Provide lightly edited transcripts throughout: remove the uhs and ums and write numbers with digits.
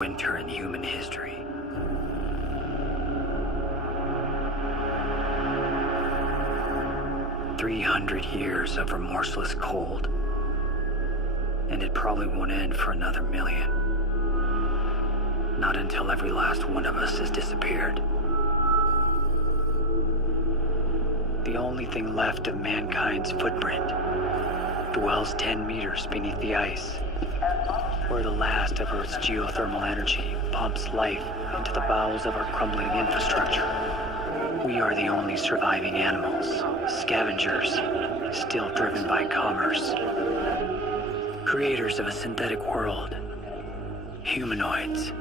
winter in human history. "300 years of remorseless cold. And it probably won't end for another million. Not until every last one of us has disappeared. The only thing left of mankind's footprint dwells 10 meters beneath the ice, where the last of Earth's geothermal energy pumps life into the bowels of our crumbling infrastructure. We are the only surviving animals, scavengers, still driven by commerce. Creators of a synthetic world, humanoids,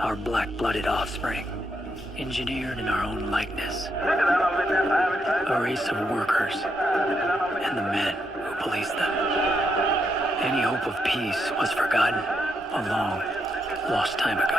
our black-blooded offspring, engineered in our own likeness. A race of workers, and the men who police them. Any hope of peace was forgotten a long, lost time ago.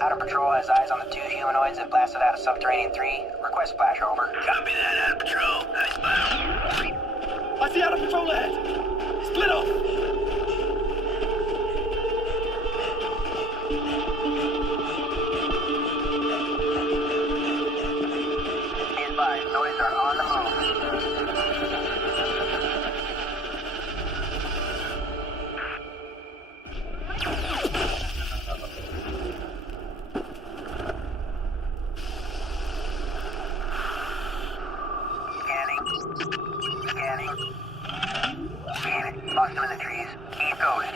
Outer Patrol has eyes on the 2 humanoids that blasted out of Subterranean 3. Request splash, over. Copy that, Outer Patrol. Nice battle. I see Outer Patrol ahead! Split off! Be advised, noids are on the move. Scanning. Lost him in the trees. Keep going.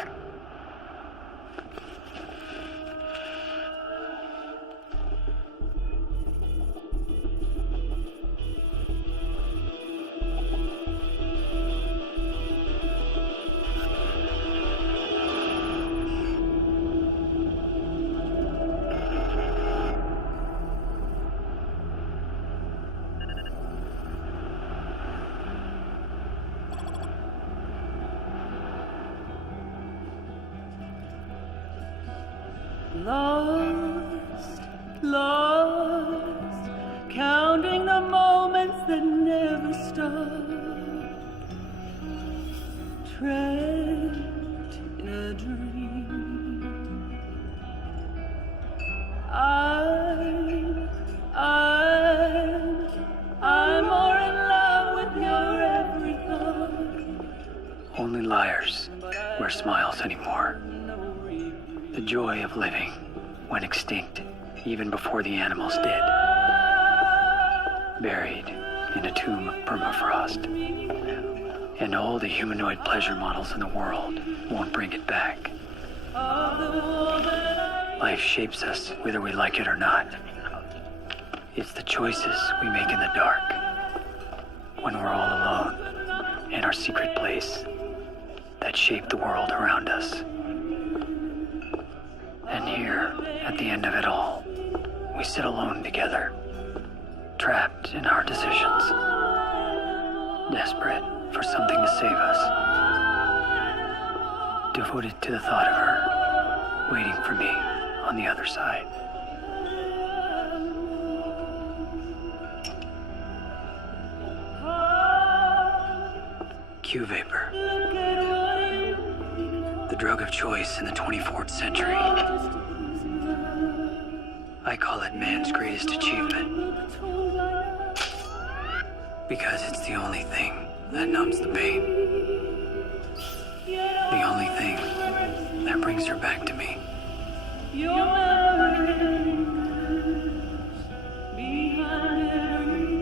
Lost, lost, counting the moments that never stop. Trapped in a dream. I'm more in love with your every thought. Only liars wear smiles anymore. The joy of living went extinct even before the animals did. Buried in a tomb of permafrost. And all the humanoid pleasure models in the world won't bring it back. Life shapes us whether we like it or not. It's the choices we make in the dark, when we're all alone in our secret place, that shape the world around us. And here, at the end of it all, we sit alone together, trapped in our decisions, desperate for something to save us, devoted to the thought of her, waiting for me on the other side. Q-vapor. The drug of choice in the 24th century. I call it man's greatest achievement. Because it's the only thing that numbs the pain. The only thing that brings her back to me. Your memory behind every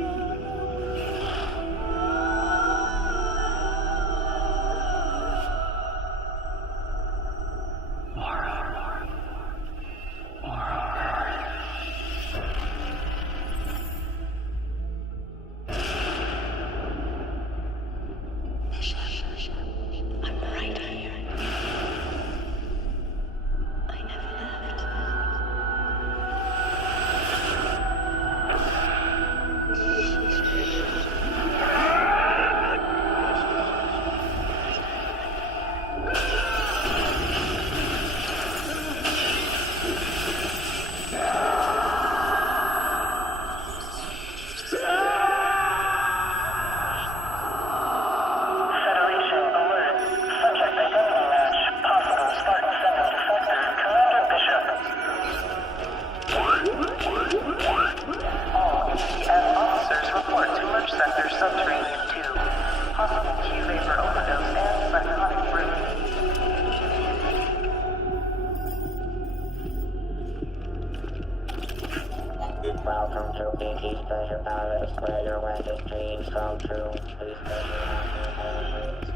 I'm right here. I never left. Let us pray your wildest dreams come true. Please pray your wildest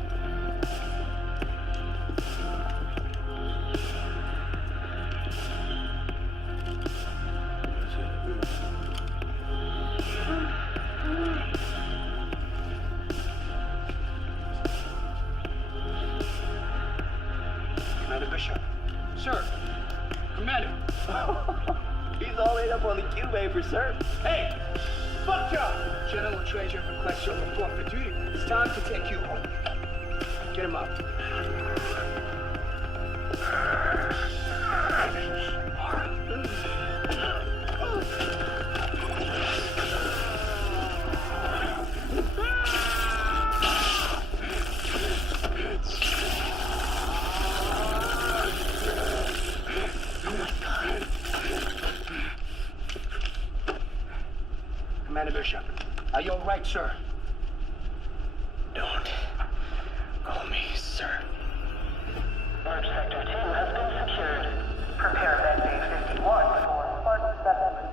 Commander Bishop. Sir. Commander. He's all laid up on the cube, paper, sir. Hey! Fuck ya! General Treasure requests your report for duty. It's time to take you home. Get him up. Commander Bishop, are you all right, sir? Don't call me sir. Merge Sector 2 has been secured. Prepare Med Bay 51 for Spartan 7.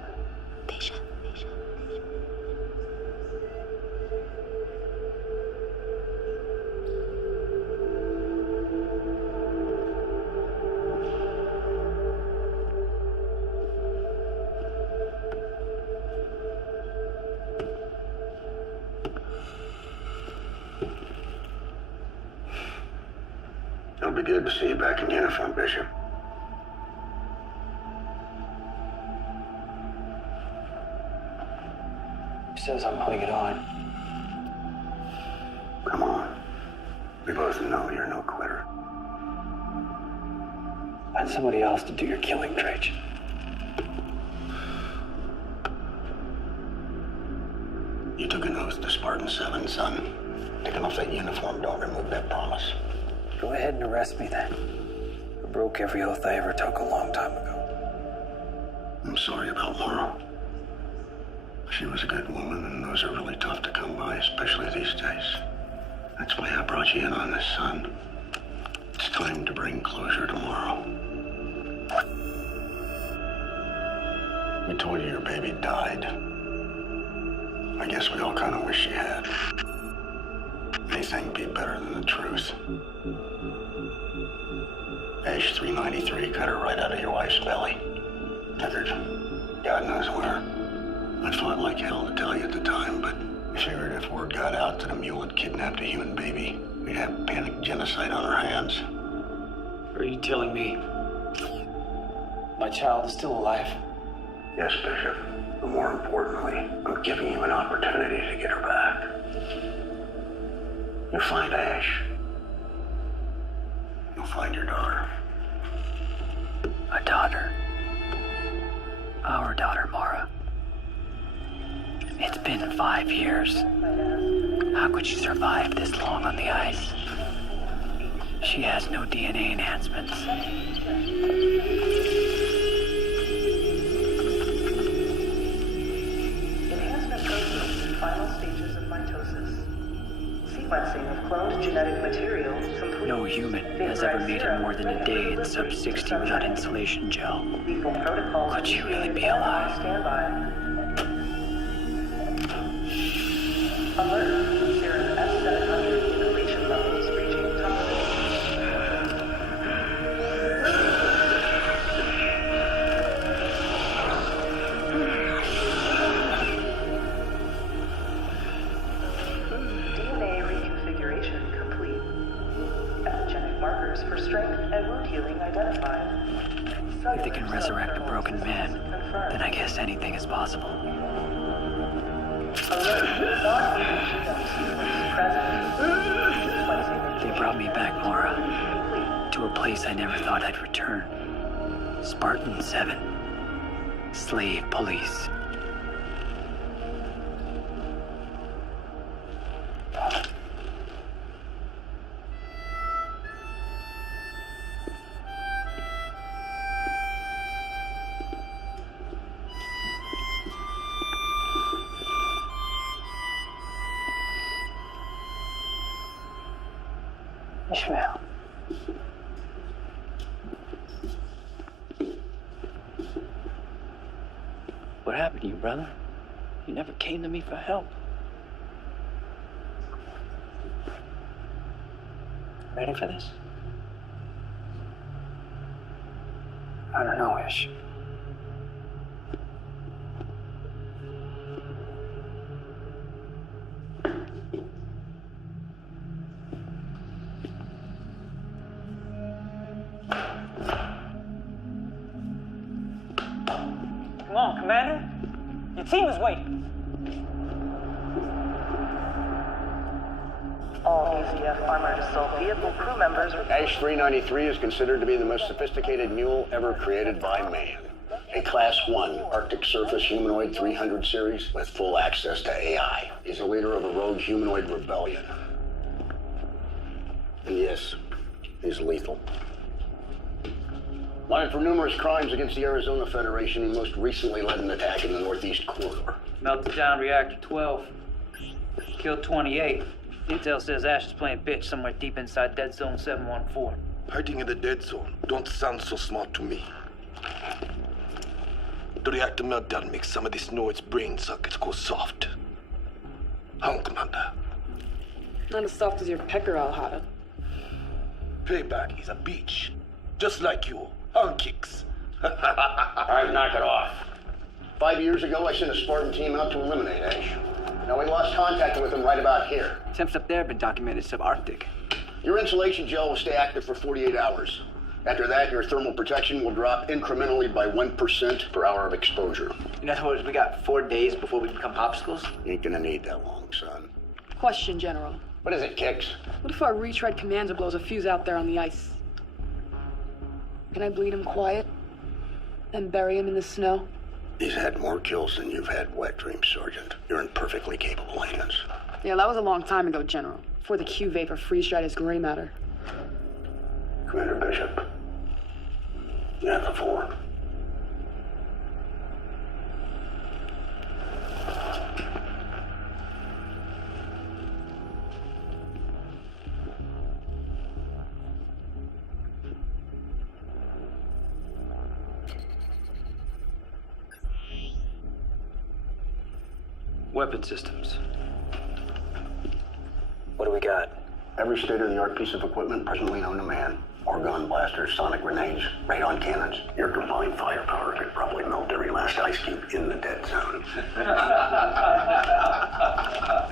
It'll be good to see you back in uniform, Bishop. Who says I'm putting it on? Come on. We both know you're no quitter. Find somebody else to do your killing, Trajan. You took an oath to Spartan 7, son. Taking off that uniform don't remove that promise. Go ahead and arrest me then. I broke every oath I ever took a long time ago. I'm sorry about Laura. She was a good woman, and those are really tough to come by, especially these days. That's why I brought you in on this, son. It's time to bring closure tomorrow. We told you your baby died. I guess we all kind of wish she had. Anything be better than the truth. Ash 393 cut her right out of your wife's belly. Tethered, God knows where. I fought like hell to tell you at the time, but I figured if word got out that a mule had kidnapped a human baby, we'd have panic genocide on our hands. Are you telling me my child is still alive? Yes, Bishop. But more importantly, I'm giving you an opportunity to get her back. You find Ash. You'll find your daughter. A daughter. Our daughter, Mara. It's been 5 years. How could she survive this long on the ice? She has no DNA enhancements. Enhancement proteins in final stages of mitosis. Sequencing of cloned genetic material complete. No human has ever made it more than a day in sub-60 without insulation gel. Lethal protocols. Could she really be alive? Standby. Alert. Serum S700 inhalation levels reaching toxic. DNA reconfiguration complete. Epigenetic markers for strength and wound healing identified. If they can resurrect a broken man, then I guess anything is possible. They brought me back, Mara, to a place I never thought I'd return. Spartan 7. Slave police. Ishmael. What happened to you, brother? You never came to me for help. Ready for this? I don't know, Ish. Come on, Commander. Your team is waiting. All AZF armored assault vehicle crew members are Ash 393 is considered to be the most sophisticated mule ever created by man. A Class 1 Arctic Surface Humanoid 300 series with full access to AI. He's the leader of a rogue humanoid rebellion. And yes, he's lethal. Wanted for numerous crimes against the Arizona Federation, he most recently led an attack in the Northeast Corridor. Melted down Reactor 12. Killed 28. Intel says Ash is playing bitch somewhere deep inside Dead Zone 714. Hiding in the dead zone don't sound so smart to me. The reactor meltdown makes some of these Nords' brain sockets go soft. How, Commander? Not as soft as your pecker, Al-Hada. Payback is a bitch. Just like you. Hung kicks. All right, knock it off. 5 years ago, I sent a Spartan team out to eliminate Ash. Now, we lost contact with him right about here. Temps up there have been documented subarctic. Your insulation gel will stay active for 48 hours. After that, your thermal protection will drop incrementally by 1% per hour of exposure. In other words, we got 4 days before we become popsicles? You ain't gonna need that long, son. Question, General. What is it, Kix? What if our retread commander blows a fuse out there on the ice? Can I bleed him quiet? And bury him in the snow? He's had more kills than you've had wet dreams, Sergeant. You're in perfectly capable hands. Yeah, that was a long time ago, General. Before the Q-vapor freeze-dried his gray matter. Commander Bishop. Yeah, the 4. Weapon systems. What do we got? Every state-of-the-art piece of equipment presently known to man. Orgon blasters, sonic grenades, radon cannons. Your combined firepower could probably melt every last ice cube in the dead zone.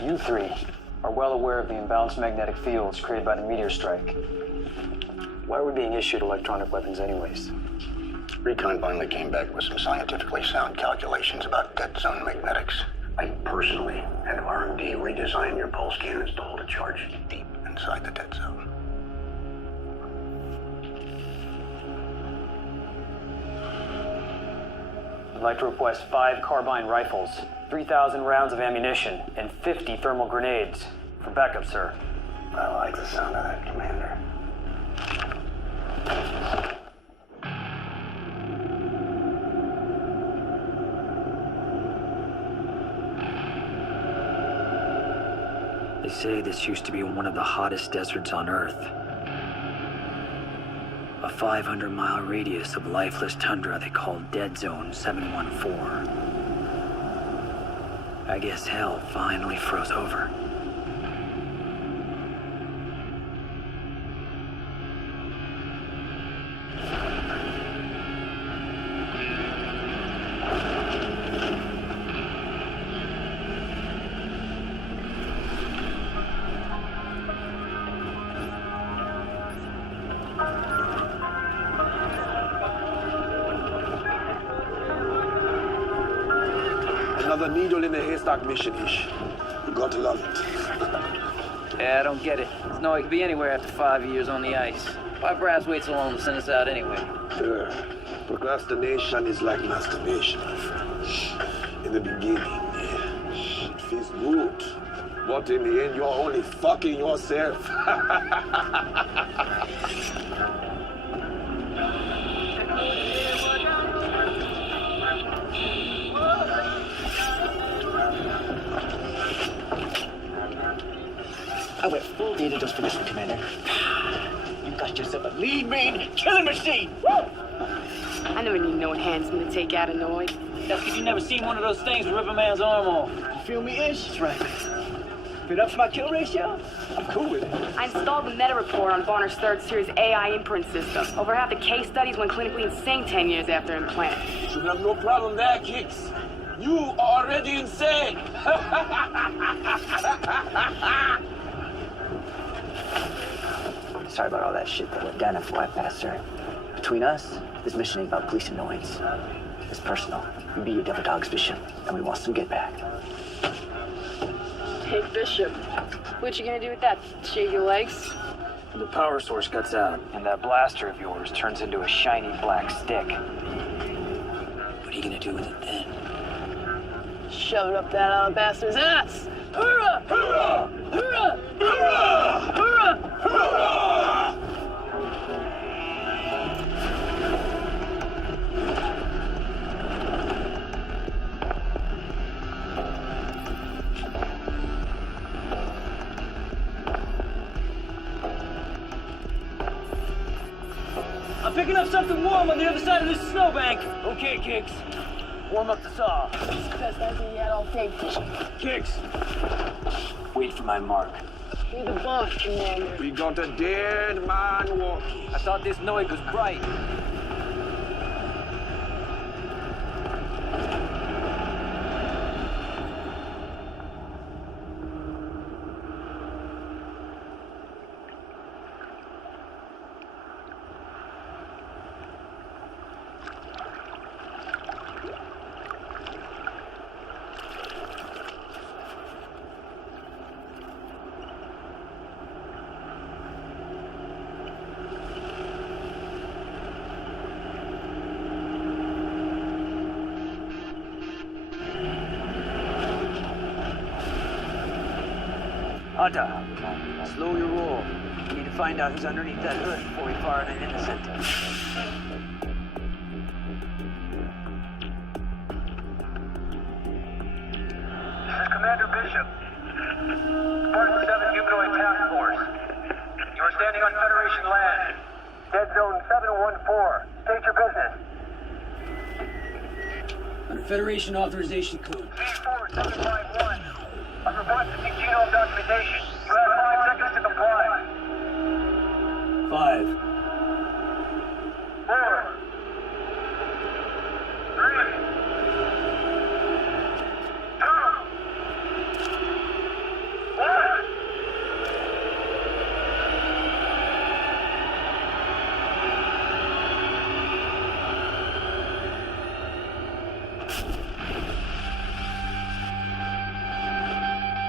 You three are well aware of the imbalanced magnetic fields created by the meteor strike. Why are we being issued electronic weapons anyways? Recon finally came back with some scientifically sound calculations about dead zone magnetics. I personally had R&D redesign your pulse cannons to hold a charge deep inside the dead zone. I'd like to request 5 carbine rifles, 3,000 rounds of ammunition, and 50 thermal grenades. For backup, sir. I like the sound of that, Commander. They say this used to be one of the hottest deserts on Earth. A 500-mile radius of lifeless tundra they call Dead Zone 714. I guess hell finally froze over. Another needle in the haystack mission, Ish. You gotta love it. Yeah, I don't get it. There's no way it could be anywhere after 5 years on the ice. Why Brass wait so long to send us out anyway? Procrastination is like masturbation, my friend. In the beginning, yeah, it feels good. But in the end, you're only fucking yourself. I went full data just for this one, Commander. You got yourself a lean brain killing machine! Woo! I never need no enhancement to take out a Noid. That's because you never seen one of those things rip a man's arm off. You feel me, Ish? That's right. If it ups my kill ratio, I'm cool with it. I installed the meta report on Bonner's third series AI imprint system. Over half the case studies went clinically insane 10 years after implant. Should have no problem there, Kicks. You are already insane. Sorry about all that shit that went down at Fly Passer. Between us, this mission ain't about police annoyance. It's personal. You be your devil dogs, Bishop, and we want some get back. Hey, Bishop. What you gonna do with that? Shave your legs? The power source cuts out, and that blaster of yours turns into a shiny black stick. What are you gonna do with it then? Shove it up that bastard's ass! Hoorah! Hoorah! Hoorah! Hoorah! Hoorah! Hoorah! I'm picking up something warm on the other side of this snowbank. Okay, Kicks. Warm up the saw. It's the best idea yet, all day, Bishop. Kicks. Wait for my mark. You're the boss, Commander. We got a dead man walking. I thought this noise was bright. Hunter, slow your roll. We need to find out who's underneath that hood before we fire an innocent. This is Commander Bishop. Spartan 7 Humanoid Task Force. You are standing on Federation land. Dead Zone 714. State your business. Under Federation authorization code. C4751. I'm requesting genome documentation. You have 5 seconds to comply. 5. 4. 3. 2. 1.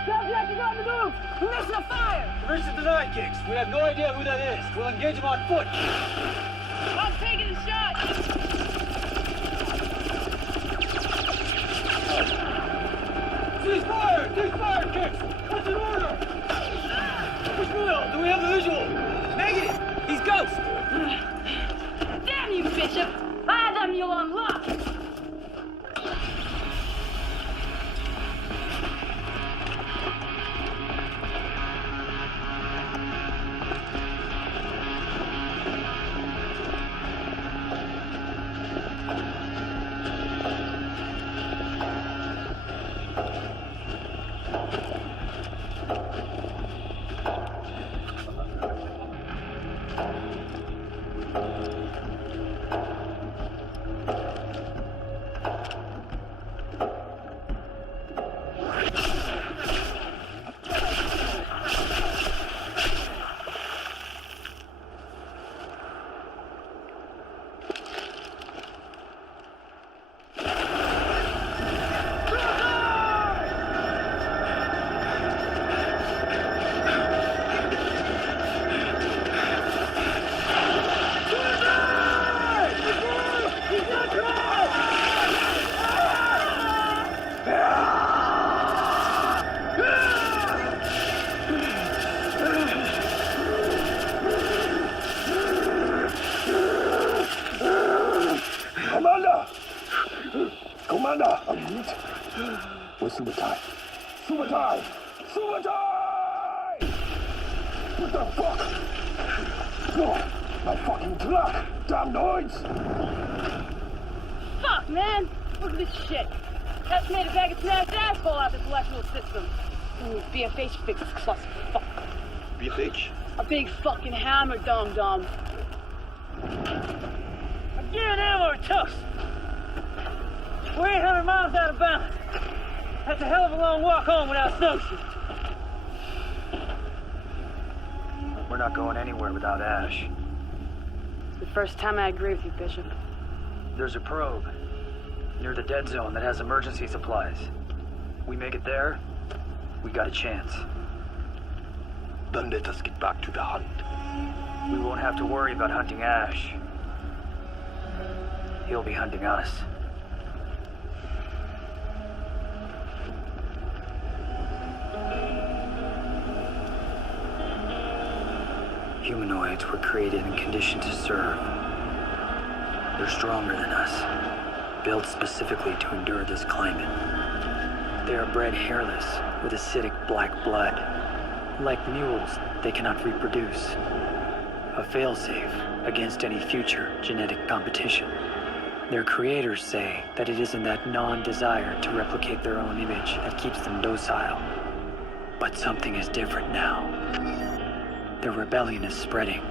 Subject is on the move! Permission to fire! Permission denied, Kicks. We have no idea who that is. We'll engage him on foot. I'm taking the shot! Cease fire! Cease fire, Kicks! That's an order! Push Will, do we have the visual? Negative! He's Ghost! Damn you, Bishop! By them you'll unlock! Commander! Where's Subutai? Subutai! Subutai! What the fuck? No! My fucking truck! Damn noise! Fuck, man! Look at this shit. That's made a bag of smashed asphalt out this electrical system. Ooh, BFH fix this clusterfuck. BFH? A big fucking hammer, dum-dum. Again, ammo or toast. We're 800 miles out of bounds. That's a hell of a long walk home without snowshoes. We're not going anywhere without Ash. It's the first time I agree with you, Bishop. There's a probe near the dead zone that has emergency supplies. We make it there, we got a chance. Then let us get back to the hunt. We won't have to worry about hunting Ash. He'll be hunting us. Humanoids were created and conditioned to serve. They're stronger than us, built specifically to endure this climate. They are bred hairless, with acidic black blood. Like mules, they cannot reproduce. A failsafe against any future genetic competition. Their creators say that it isn't that non-desire to replicate their own image that keeps them docile. But something is different now. Their rebellion is spreading.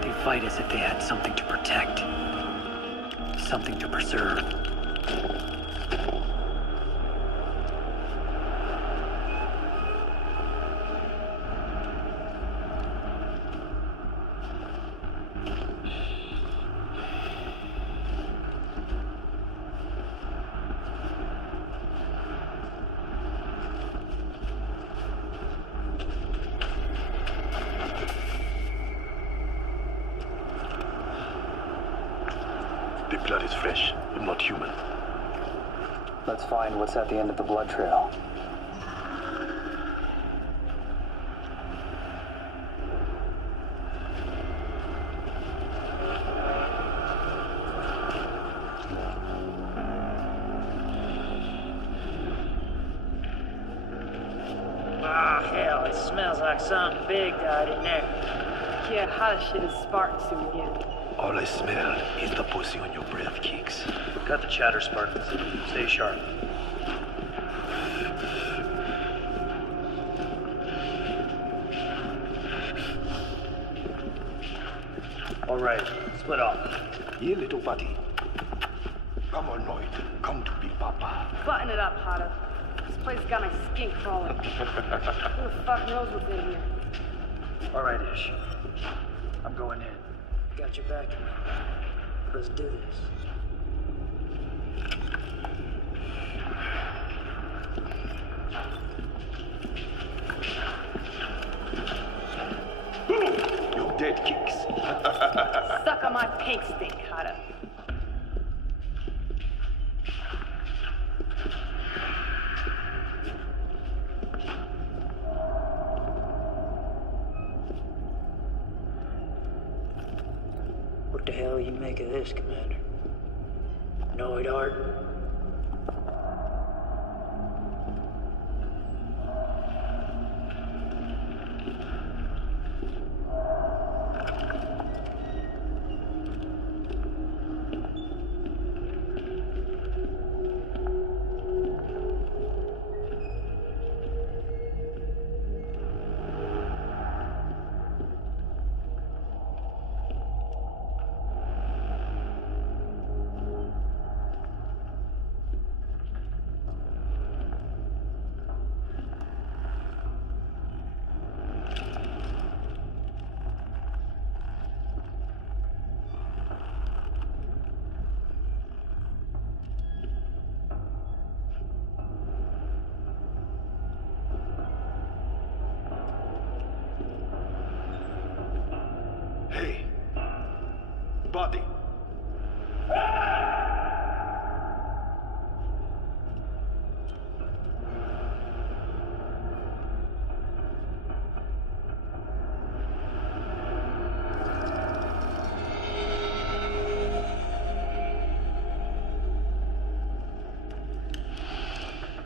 They fight as if they had something to protect, something to preserve. The blood is fresh. I'm not human. Let's find what's at the end of the blood trail. Ah, hell, it smells like something big died in there. Yeah, how the shit is Spartan suit again. All I smell is the pussy on your breath, Keeks. Cut the chatter, Spartans. Stay sharp. All right, split off. Here, little buddy. Come on, Lloyd. Come to be Papa. Button it up, Hada. This place got my skin crawling. Who the fuck knows what's in here? All right, Ish. I'm going in. Got your back. Let's do this. You're dead, Keeks. Suck on my pink stink, Hada. What the hell you make of this, Commander? Noid art? Hey. Buddy.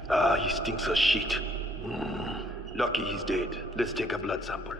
Ah, he stinks of shit. Lucky he's dead. Let's take a blood sample.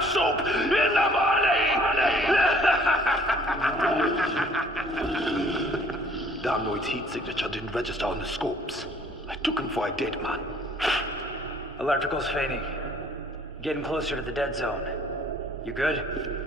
got soup in the morning! Damnoid's heat signature didn't register on the scopes. I took him for a dead man. Electrical's fading. Getting closer to the dead zone. You good?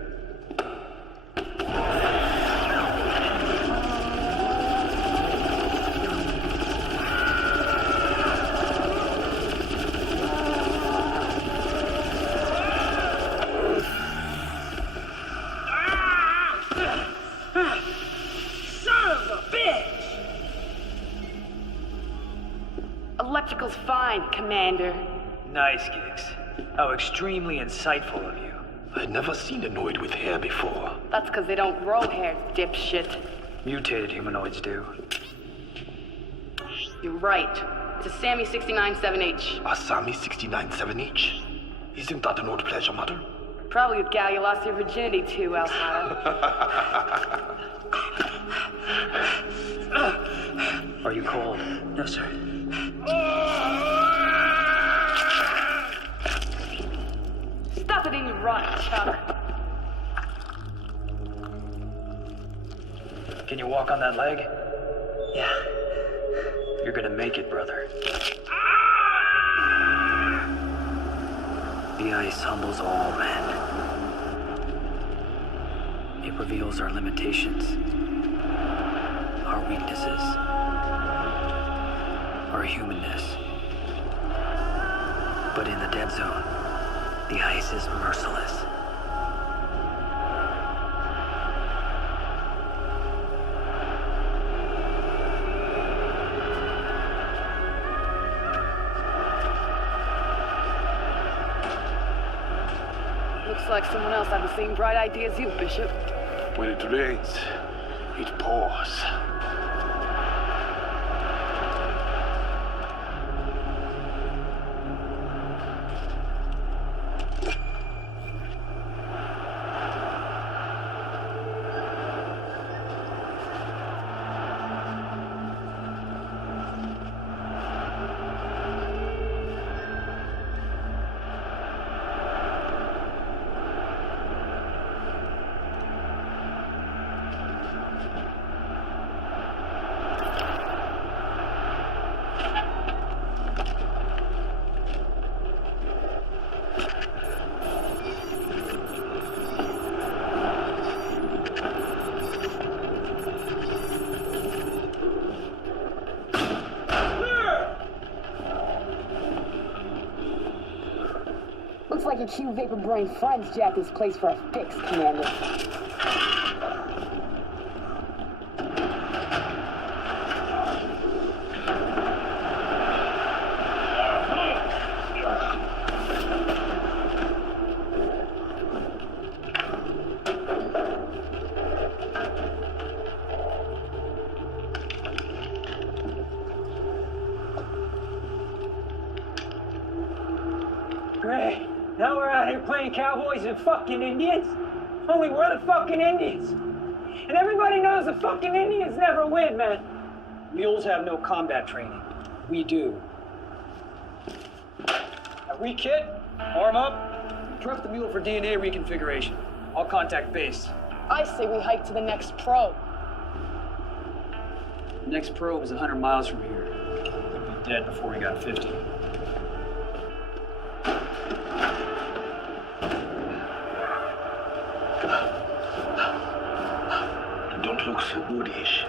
Electrical's fine, Commander. Nice, Giggs. How extremely insightful of you. I'd never seen a Noid with hair before. That's because they don't grow hair, dipshit. Mutated humanoids do. You're right. It's a Sammy 69-7H. A Sami 69-7H? Isn't that an old pleasure matter? Probably with gal you lost your virginity to, Alfaro. Are you cold? No, sir. Stuff it in your rot, Chuck. Can you walk on that leg? Yeah. You're gonna make it, brother. The ice humbles all men. It reveals our limitations, our weaknesses, our humanness. But in the dead zone, the ice is merciless. Looks like someone else had the same bright idea as you, Bishop. When it rains, it pours. Looks like your Q Vapor Brain friends jacked this place for a fix, Commander. Great. Now we're out here playing cowboys and fucking Indians? Only we're the fucking Indians. And everybody knows the fucking Indians never win, man. Mules have no combat training. We do. Now re-kit, arm up, prep the mule for DNA reconfiguration. I'll contact base. I say we hike to the next probe. The next probe is 100 miles from here. We'd be dead before we got 50. Don't look so woodish.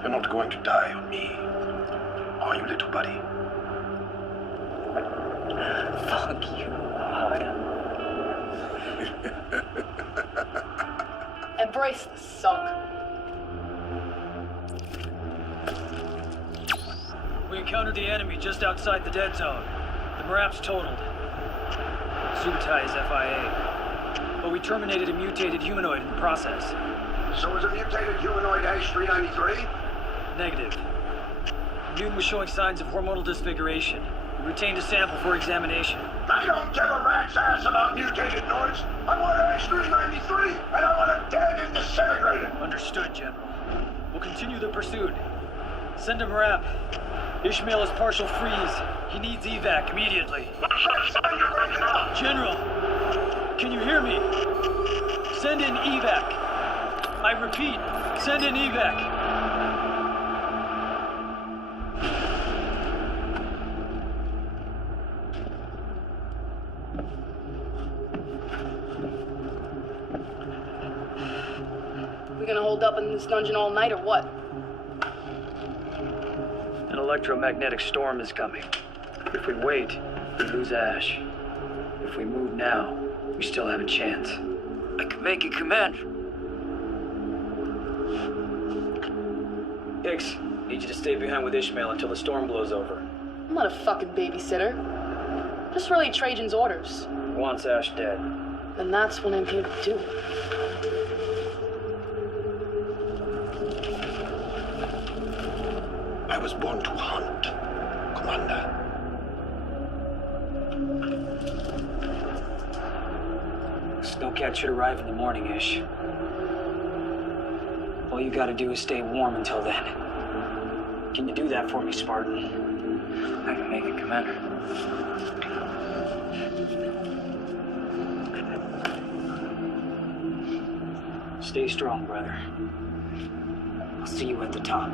You're not going to die on me, are you, little buddy? Fuck you, hard. Embrace the sunk. We encountered the enemy just outside the dead zone. The MRAP's totaled. Subutai is FIA. But we terminated a mutated humanoid in the process. So is a mutated humanoid H393? Negative. Newton was showing signs of hormonal disfiguration. We retained a sample for examination. I don't give a rat's ass about mutated noids. I want an H393, and I want it dead and disintegrated. Understood, General. We'll continue the pursuit. Send him MRAP. Ishmael is partial freeze. He needs evac immediately. Send in evac. I repeat, send in evac. We gonna hold up in this dungeon all night or what? An electromagnetic storm is coming. If we wait, we lose Ash. If we move now, we still have a chance. I can make it, Commander. Hicks, need you to stay behind with Ishmael until the storm blows over. I'm not a fucking babysitter. Just relay Trajan's orders. He wants Ash dead. And that's what I'm here to do. I was born to hunt, Commander. Snowcat should arrive in the morning, Ish. All you gotta do is stay warm until then. Can you do that for me, Spartan? I can make it, Commander. Stay strong, brother. I'll see you at the top.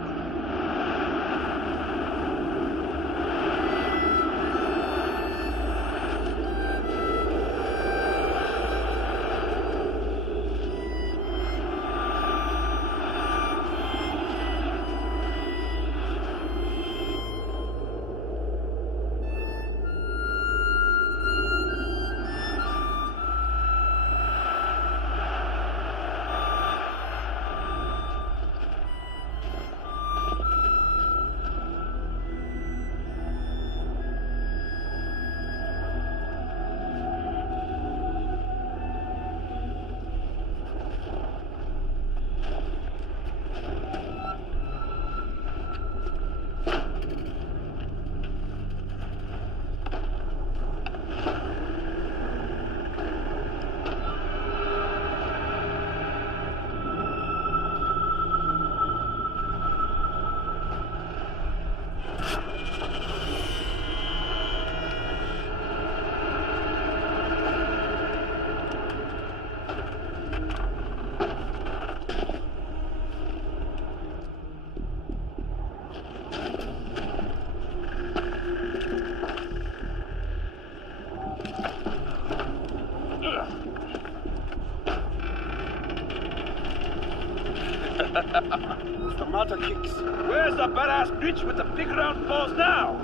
What's the matter, Kicks? Where's the badass bitch with the big round balls now?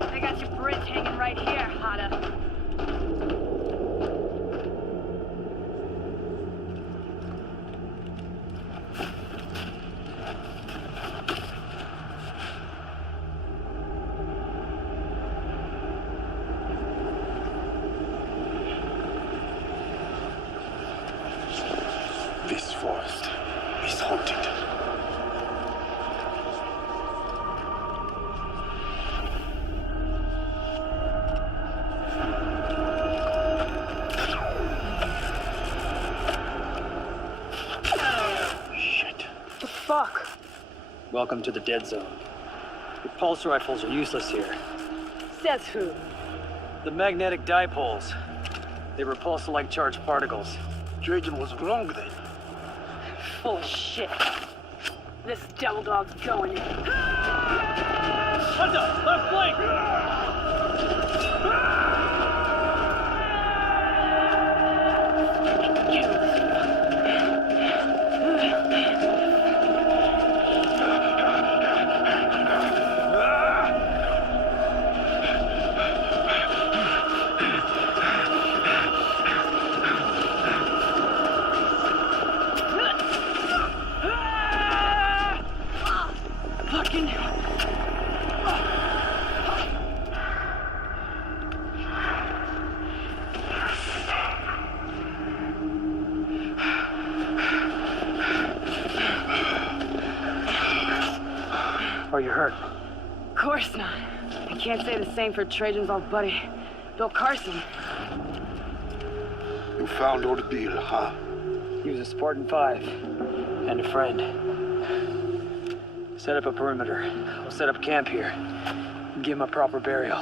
I got your bridge hanging right here, Hada. This forest is haunted. Shit. The fuck? Welcome to the dead zone. Your pulse rifles are useless here. Says who? The magnetic dipoles. They repulse like charged particles. Trajan was wrong then. Full of shit. This devil dog's going in. Hunter, left flank! Are you hurt? Of course not. I can't say the same for Trajan's old buddy, Bill Carson. You found old Bill, huh? He was a Spartan 5 and a friend. Set up a perimeter. We'll set up camp here. Give him a proper burial.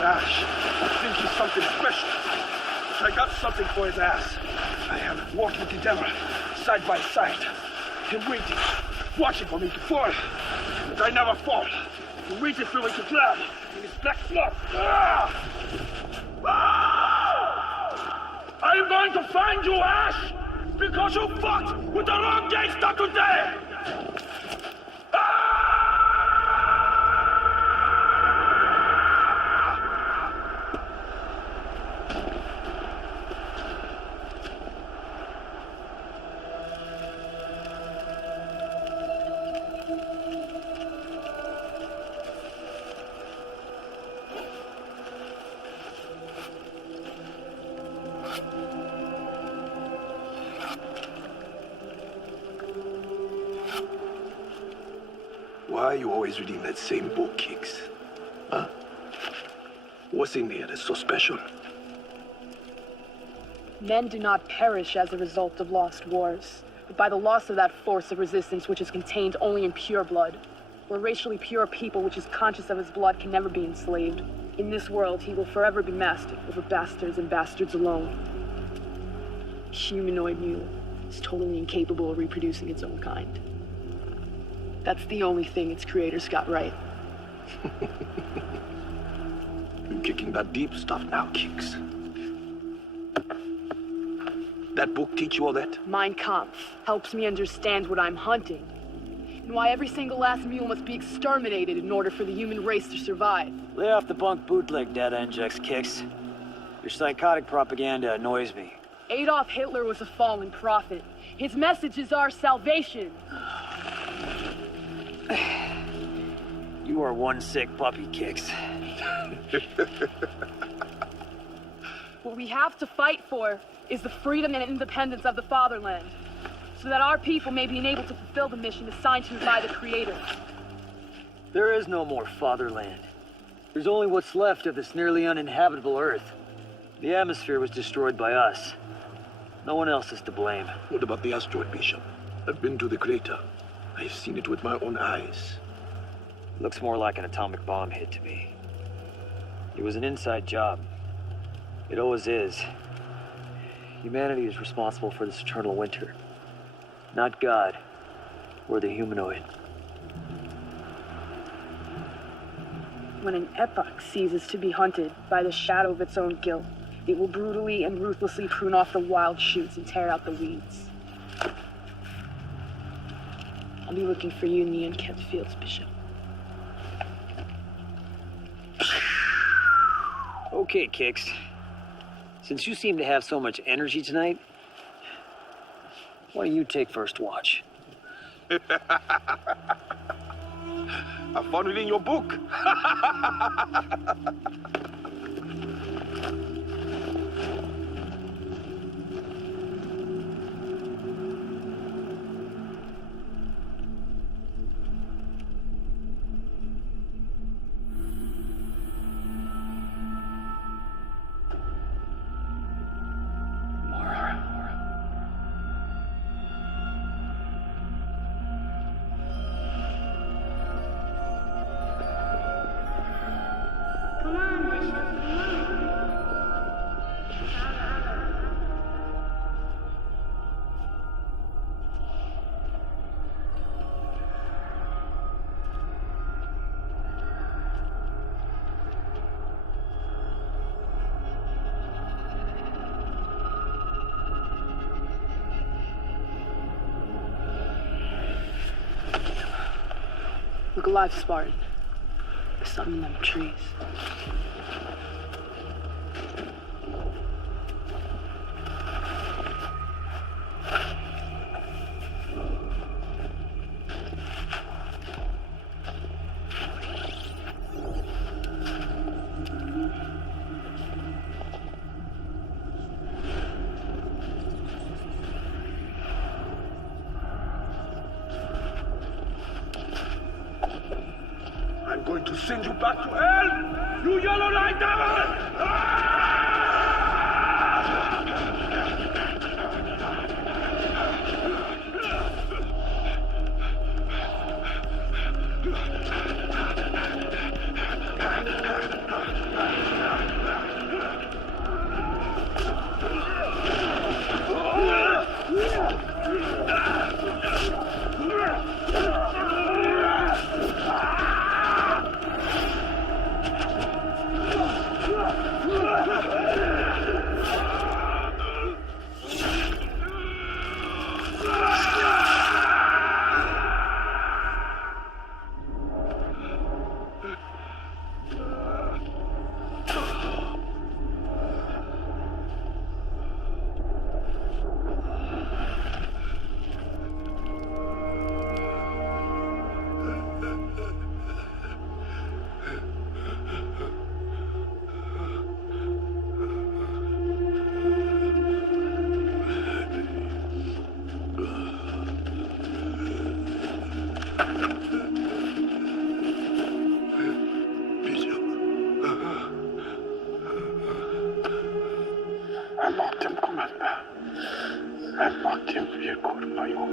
Ash. I think he's something special. I got something for his ass. I have walked with the devil, side by side. Him waiting, watching for me to fall. But I never fall. He waited for me to drown in his black blood. I'm going to find you, Ash! Because you fucked with the wrong gangster today! Why are you always reading that same book, Kicks? Huh? What's in there that's so special? Men do not perish as a result of lost wars, but by the loss of that force of resistance which is contained only in pure blood. Where racially pure people which is conscious of his blood can never be enslaved. In this world, he will forever be master over bastards and bastards alone. Humanoid mule is totally incapable of reproducing its own kind. That's the only thing its creators got right. You're kicking that deep stuff now, Kicks. That book teach you all that? Mein Kampf helps me understand what I'm hunting, and why every single last mule must be exterminated in order for the human race to survive. Lay off the bunk bootleg data injects, Kicks. Your psychotic propaganda annoys me. Adolf Hitler was a fallen prophet. His message is our salvation. You are one sick puppy, Kicks. What we have to fight for is the freedom and independence of the fatherland, so that our people may be enabled to fulfill the mission assigned to us by the Creator. There is no more fatherland. There's only what's left of this nearly uninhabitable Earth. The atmosphere was destroyed by us. No one else is to blame. What about the asteroid, Bishop? I've been to the crater. I've seen it with my own eyes. Looks more like an atomic bomb hit to me. It was an inside job. It always is. Humanity is responsible for this eternal winter. Not God, or the humanoid. When an epoch ceases to be hunted by the shadow of its own guilt, it will brutally and ruthlessly prune off the wild shoots and tear out the weeds. I'll be looking for you in the unkept fields, Bishop. Okay, Kicks. Since you seem to have so much energy tonight, why don't you take first watch? Have fun reading your book. Look alive, Spartan. There's something in them trees. I'm going to send you back to hell, you yellow light devil! Ben baktım kumandan. Ben baktım bir koruma yok.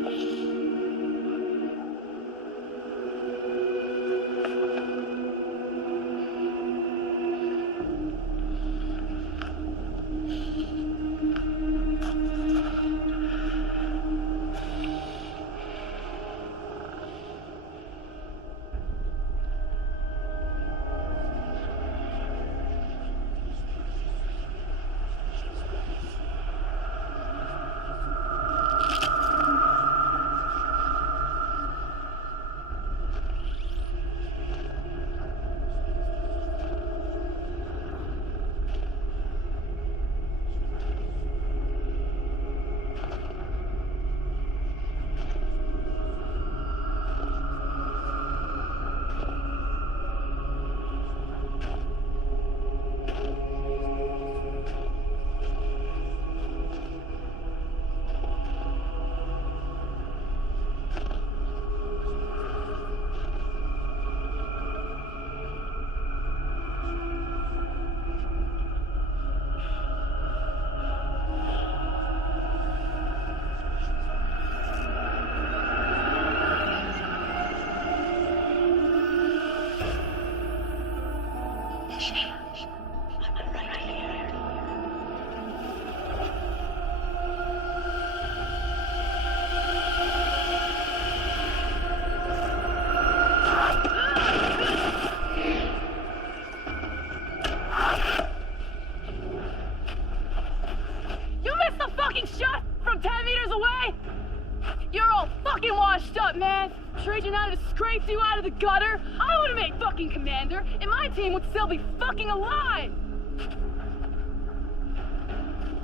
Trajan out of scraped you out of the gutter? I would have made fucking commander, and my team would still be fucking alive!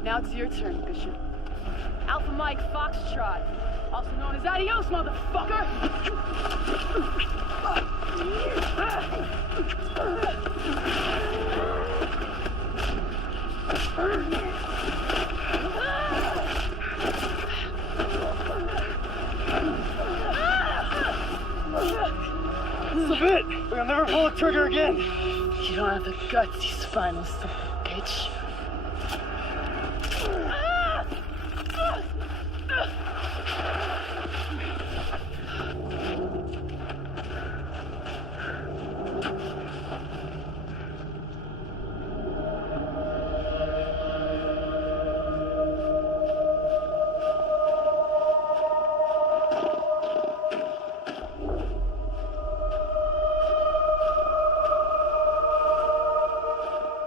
Now it's your turn, Bishop. Alpha Mike Foxtrot, also known as Adios, motherfucker! This is it! We'll never pull the trigger again! You don't have the guts, you spineless son of a bitch.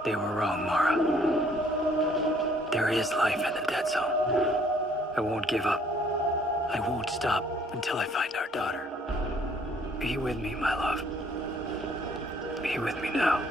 They were wrong, Mara. There is life in the dead zone. I won't give up. I won't stop until I find our daughter. Be with me, my love. Be with me now.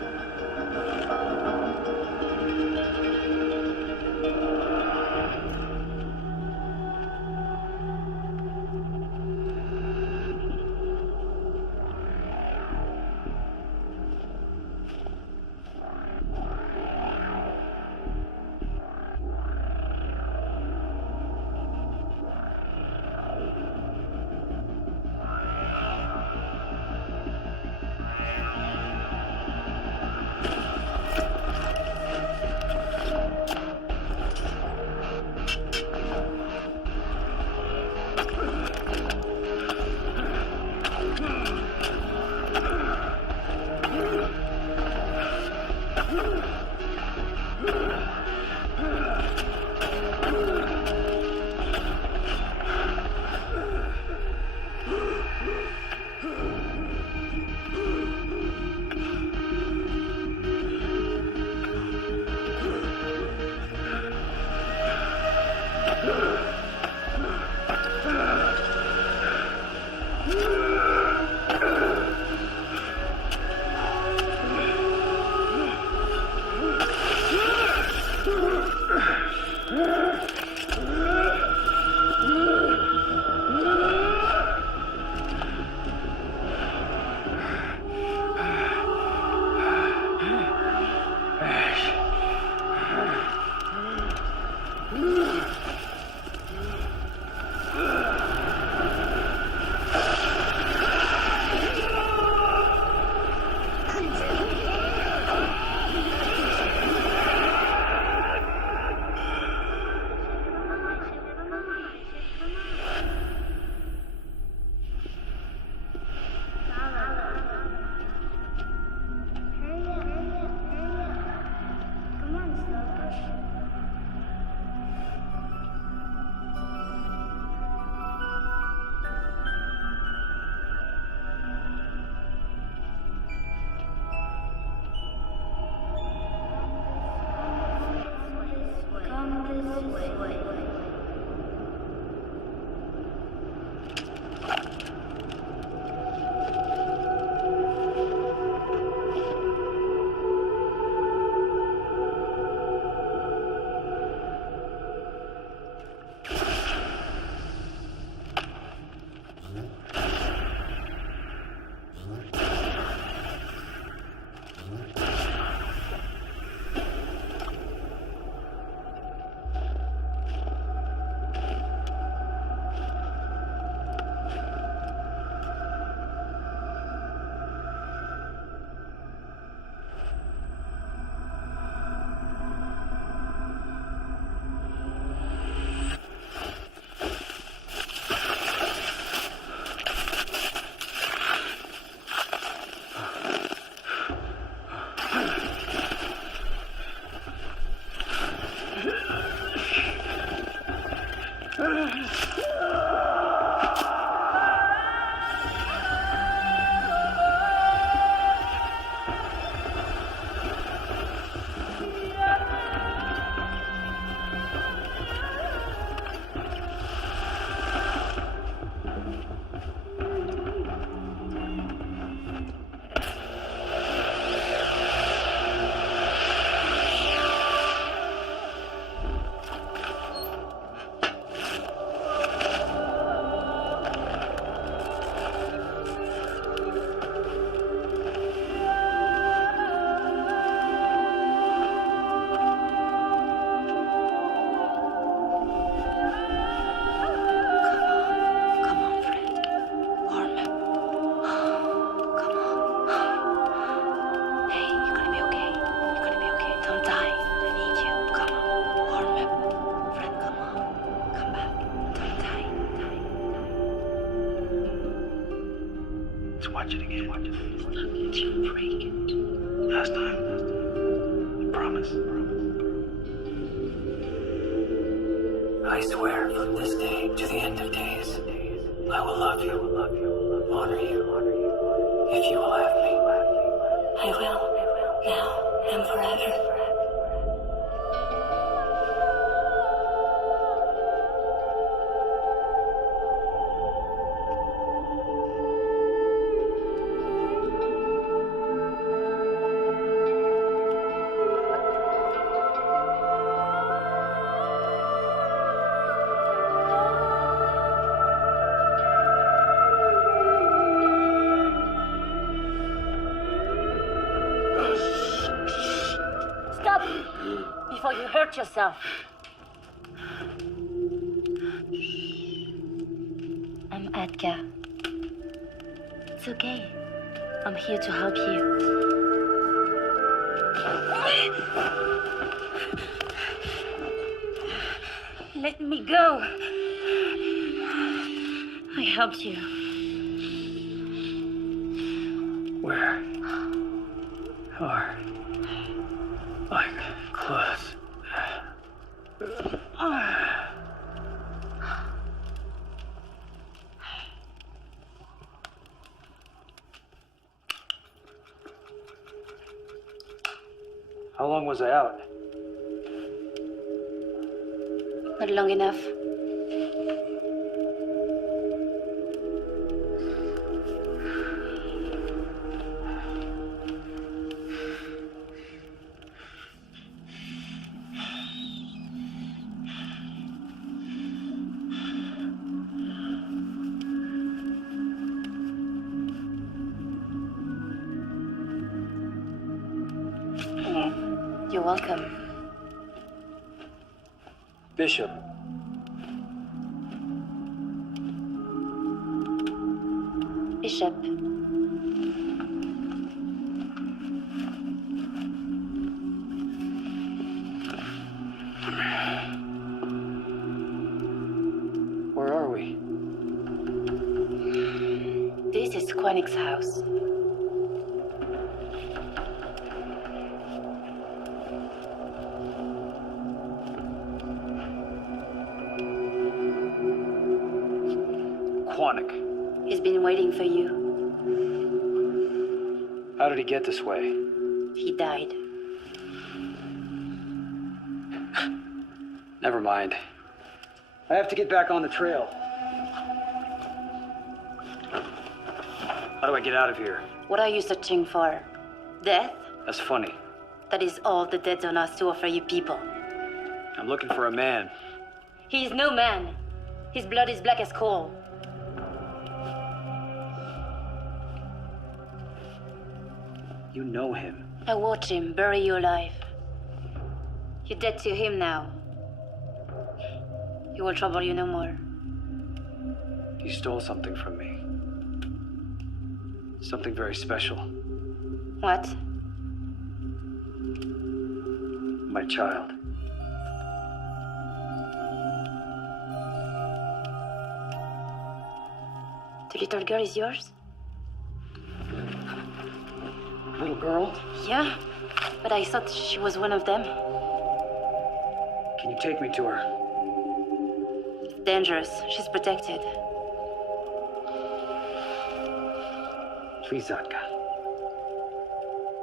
Let's watch it again. Let you break it. Last time. I promise. I swear from this day to the end of days, I will love you, honor you, if you will have me. I will, now and forever. Before you hurt yourself. I'm Edgar. It's okay. I'm here to help you. Let me go. I helped you. Where are my clothes? How long was I out? Not long enough. You're welcome. Bishop. Bishop. Where are we? This is Quanix's house. Quanic. He's been waiting for you. How did he get this way? He died. Never mind. I have to get back on the trail. How do I get out of here? What are you searching for? Death? That's funny. That is all the dead zone has to offer you people. I'm looking for a man. He is no man. His blood is black as coal. You know him. I watched him bury you alive. You're dead to him now. He will trouble you no more. He stole something from me. Something very special. What? My child. The little girl is yours? Little girl? Yeah, but I thought she was one of them. Can you take me to her? It's dangerous. She's protected. Please, Zatka.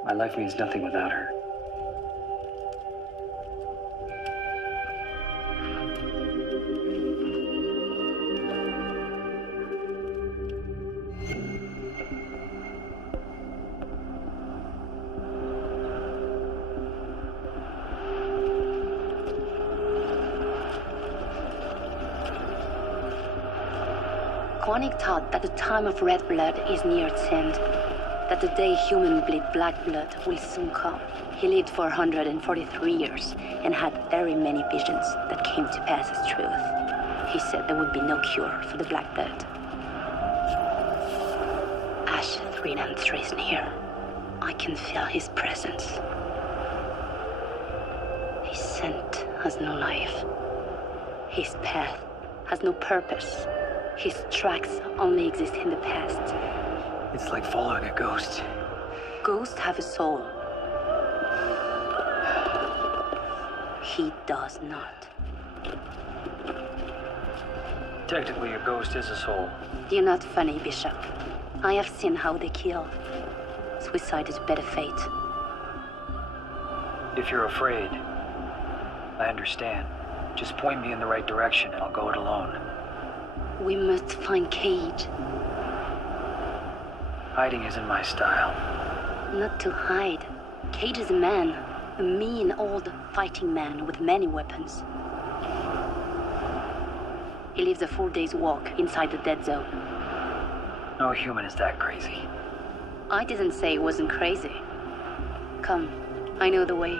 My life means nothing without her. Quanic thought that the time of red blood is near its end, that the day humans bleed black blood will soon come. He lived for 143 years and had very many visions that came to pass as truth. He said there would be no cure for the black blood. Ash 393 is near. I can feel his presence. His scent has no life. His path has no purpose. His tracks only exist in the past. It's like following a ghost. Ghosts have a soul. He does not. Technically, a ghost is a soul. You're not funny, Bishop. I have seen how they kill. Suicide is a better fate. If you're afraid, I understand. Just point me in the right direction and I'll go it alone. We must find Cage. Hiding isn't my style. Not to hide. Cage is a man. A mean, old, fighting man with many weapons. He lives a 4 day's walk inside the dead zone. No human is that crazy. I didn't say it wasn't crazy. Come, I know the way.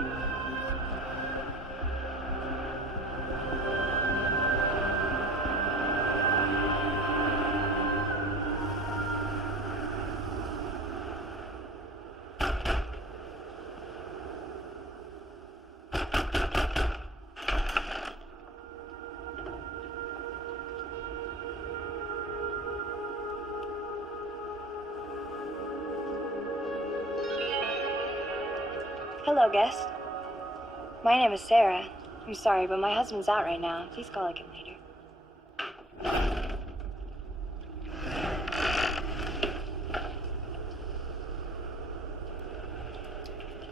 Hello, guest. My name is Sarah. I'm sorry, but my husband's out right now. Please call again later.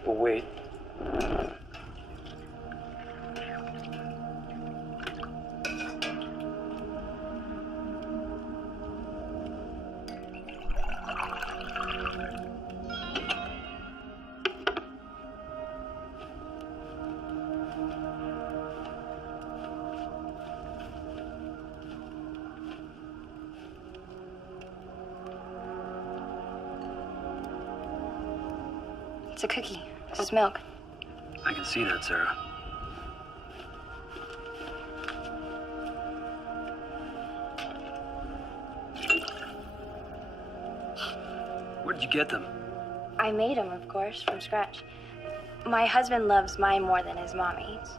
Well, wait. It's a cookie. This is milk. I can see that, Sarah. Where did you get them? I made them, of course, from scratch. My husband loves mine more than his mom eats.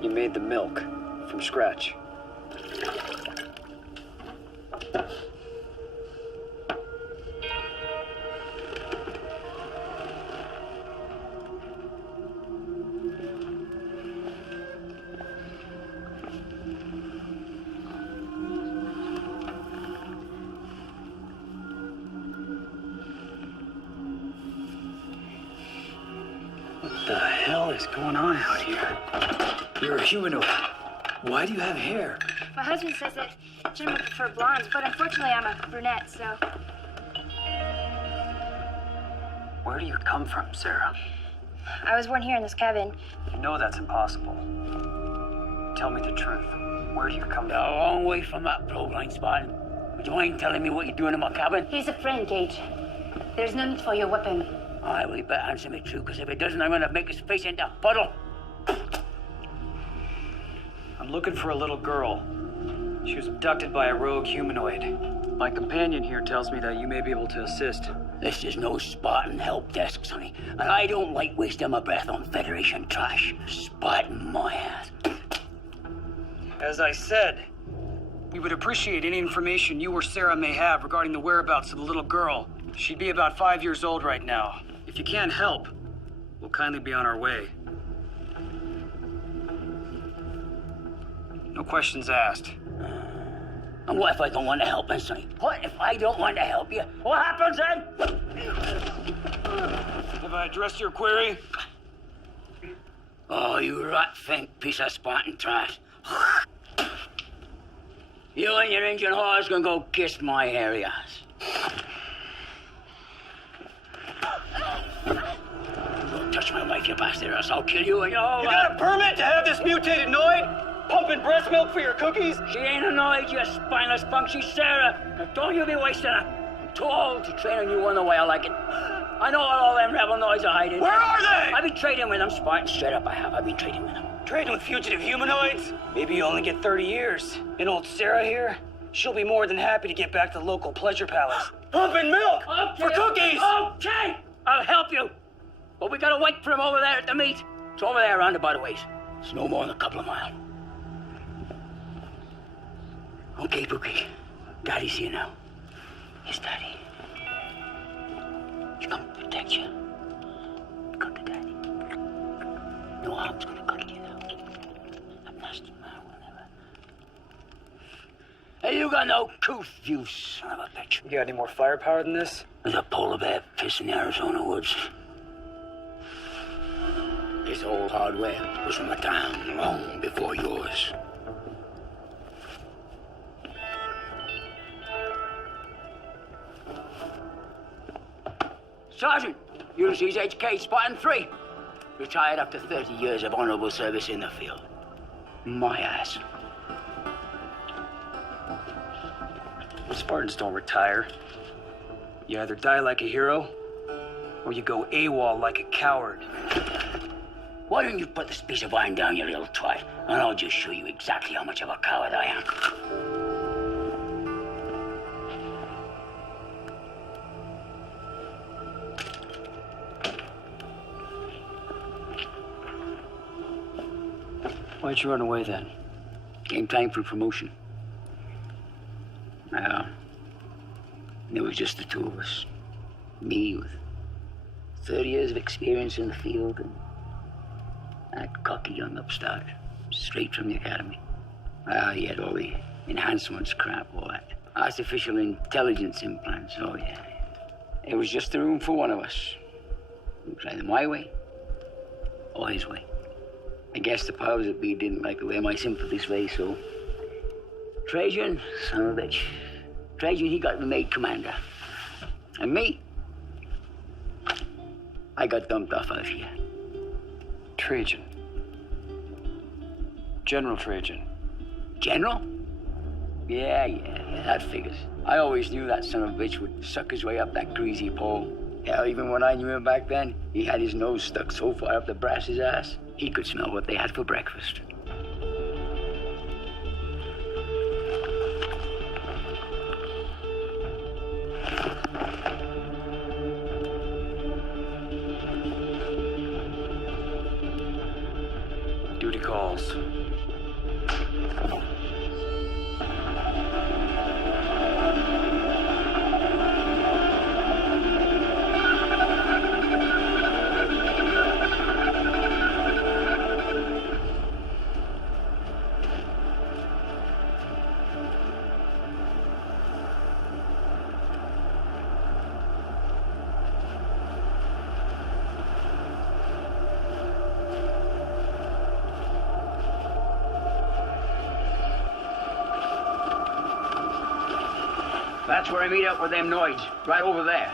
You made the milk from scratch. What the hell is going on out here? You're a humanoid. Why do you have hair? My husband says that gentlemen prefer blondes, but unfortunately I'm a brunette, so... Where do you come from, Sarah? I was born here in this cabin. You know that's impossible. Tell me the truth. Where do you come You're a long way from that proline, Spartan. Would you mind telling me what you're doing in my cabin? He's a friend, Cage. There's no need for your weapon. Aye, well, you better answer me true, because if he doesn't, I'm gonna make his face into a puddle. I'm looking for a little girl. She was abducted by a rogue humanoid. My companion here tells me that you may be able to assist. This is no Spartan help desk, sonny. And I don't like wasting my breath on Federation trash. Spartan my ass. As I said, we would appreciate any information you or Sarah may have regarding the whereabouts of the little girl. She'd be about 5 years old right now. If you can't help, we'll kindly be on our way. No questions asked. And what if I don't want to help, then, sonny? What if I don't want to help you? What happens then? Have I addressed your query? Oh, you rat-fink piece of Spartan trash. You and your engine whores can go kiss my hairy ass. Don't touch my wife, you bastard, or else I'll kill you and your... You got a permit to have this mutated Noid? Pumping breast milk for your cookies? She ain't a Noid, you spineless punk. She's Sarah. Now don't you be wasting her. I'm too old to train on you one the way I like it. I know where all them rebel Noids are hiding. Where are they? I've been trading with them, Spartan. Straight up I have. I've been trading with them. Trading with fugitive humanoids? Maybe you only get 30 years. And old Sarah here, she'll be more than happy to get back to the local pleasure palace. Pumping milk for cookies! Okay, I'll help you. But we gotta wait for him over there at the meet. It's over there around about a ways. It's no more than a couple of miles. Okay, Pookie. Daddy's here now. Yes, Daddy. He's come to protect you. Come to Daddy. No harm's gonna come to you now. I'm nasty man, whatever. Hey, you got no couth, you son of a bitch. You got any more firepower than this? There's a polar bear piss in the Arizona woods. This old hardware was from a time long before yours. Sergeant, Ulysses HK, Spartan 3. Retired after 30 years of honorable service in the field. My ass. Spartans don't retire. You either die like a hero, or you go AWOL like a coward. Why don't you put this piece of iron down, you little twat, and I'll just show you exactly how much of a coward I am. Why'd you run away then? Came time for promotion. There was just the two of us. Me with 30 years of experience in the field, and that cocky young upstart, straight from the academy. He had all the enhancements crap, all that. Artificial intelligence implants, oh yeah. It was just the room for one of us. It was either my way or his way. I guess the powers that be didn't like the way my sympathies lay, so Trajan, son of a bitch. Trajan, he got made commander. And me, I got dumped off out here. Trajan. General Trajan. General? Yeah, that figures. I always knew that son of a bitch would suck his way up that greasy pole. Hell, even when I knew him back then, he had his nose stuck so far up the brass's ass, he could smell what they had for breakfast. Duty calls. That's where I meet up with them Noids, right over there.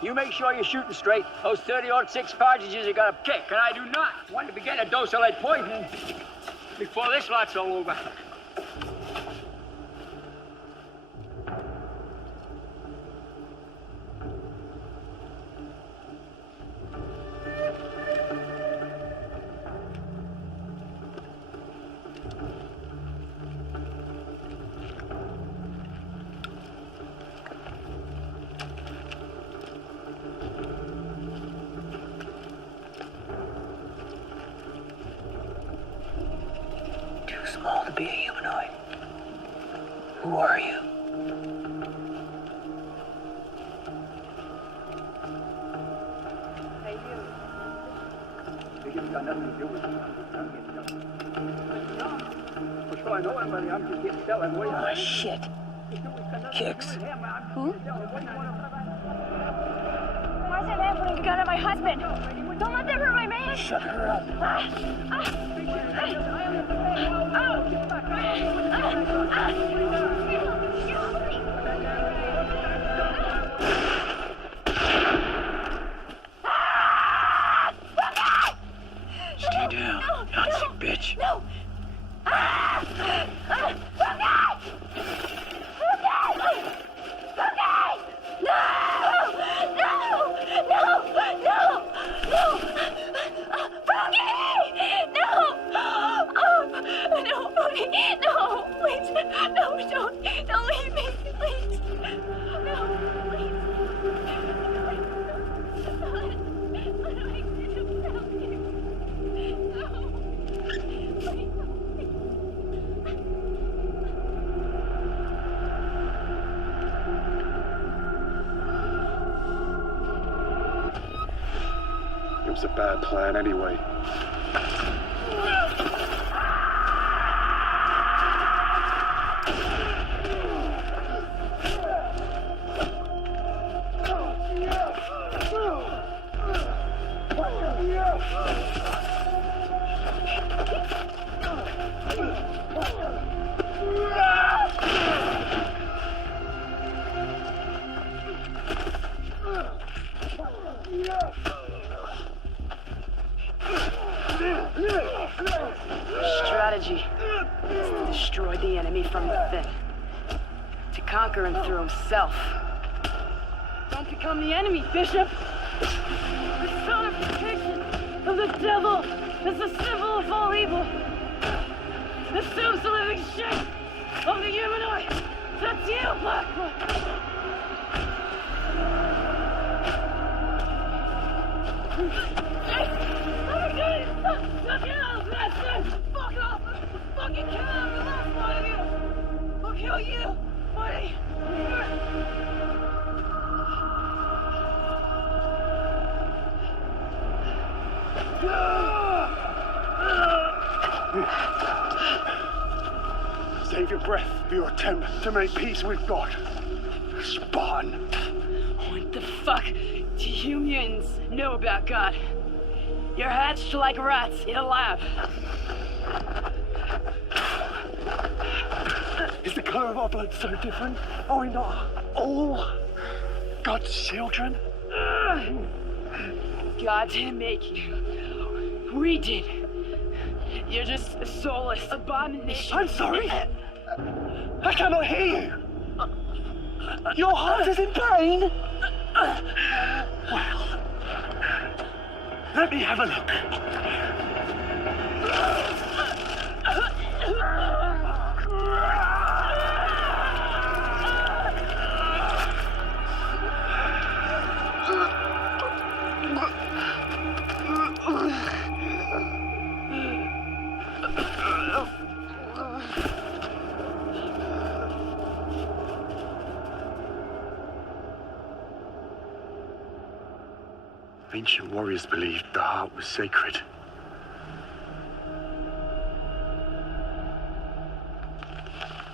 You make sure you're shooting straight. Those 30-06 cartridges have got a kick, and I do not want to be getting a dose of lead poison before this lot's all over. Small to be a humanoid. Who are you? It's got nothing to do with it. For sure I know anybody, I'm just getting selling. Oh, shit. Kicks. Who? Why is that man putting a gun at my husband? Don't let them hurt my man! Shut her up. Stay down, Nazi bitch. No! No, please, no, don't. It was a bad plan anyway. Strategy is to destroy the enemy from within. To conquer him through himself. Don't become the enemy, Bishop! The personification of the devil is the symbol of all evil. Assumes the living shape of the humanoid. That's you, Blackwood! Fuck off! Fucking kill the last one of you! I'll kill you! Marty! Save your breath for your attempt to make peace with God. Spawn. What the fuck do you mutants know about God? You're hatched like rats in a lab. Is the color of our blood so different? Are we not all God's children? God didn't make you. We did. You're just a soulless abomination. I'm sorry. I cannot hear you. Your heart is in pain. Well, let me have a look. Ancient warriors believed the heart was sacred.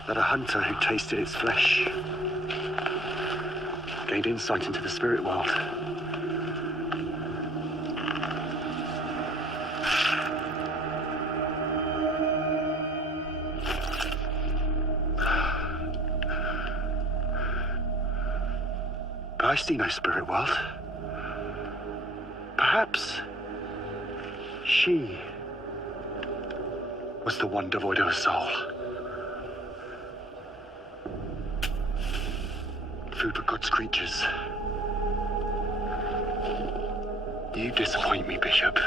That a hunter who tasted its flesh gained insight into the spirit world. But I see no spirit world. Perhaps she was the one devoid of a soul. Food for God's creatures. You disappoint me, Bishop.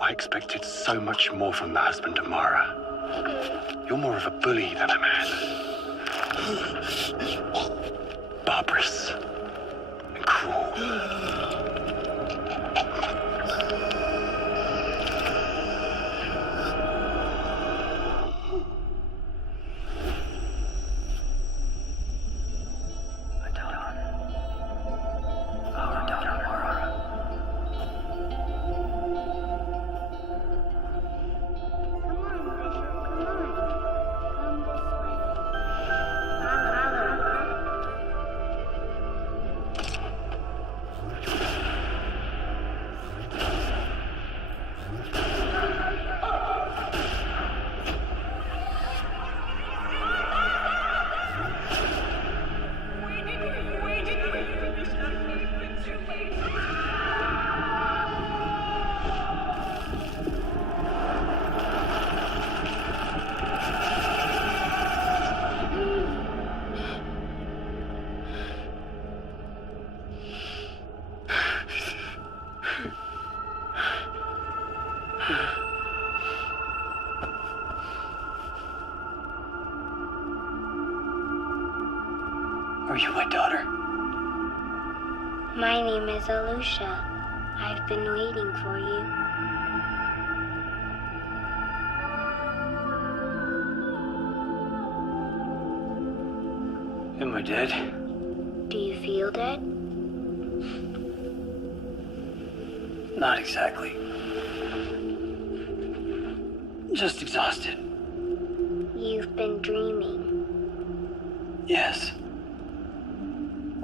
I expected so much more from the husband of Mara. You're more of a bully than a man. Barbarous and cruel. Are you my daughter? My name is Alusha. I've been waiting for you. Am I dead? Do you feel dead? Not exactly. Just exhausted. You've been dreaming. Yes.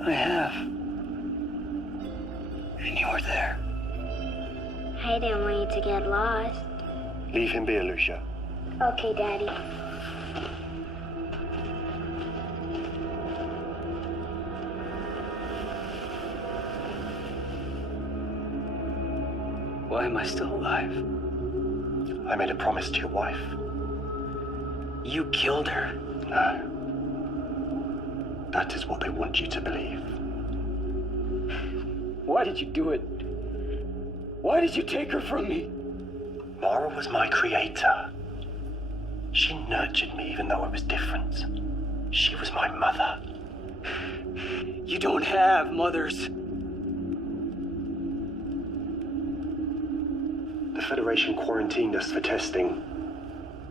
I have. And you were there. I didn't want you to get lost. Leave him be, Lucia. Okay, Daddy. Why am I still alive? I made a promise to your wife. You killed her. No. That is what they want you to believe. Why did you do it? Why did you take her from me? Mara was my creator. She nurtured me even though I was different. She was my mother. You don't have mothers. The Federation quarantined us for testing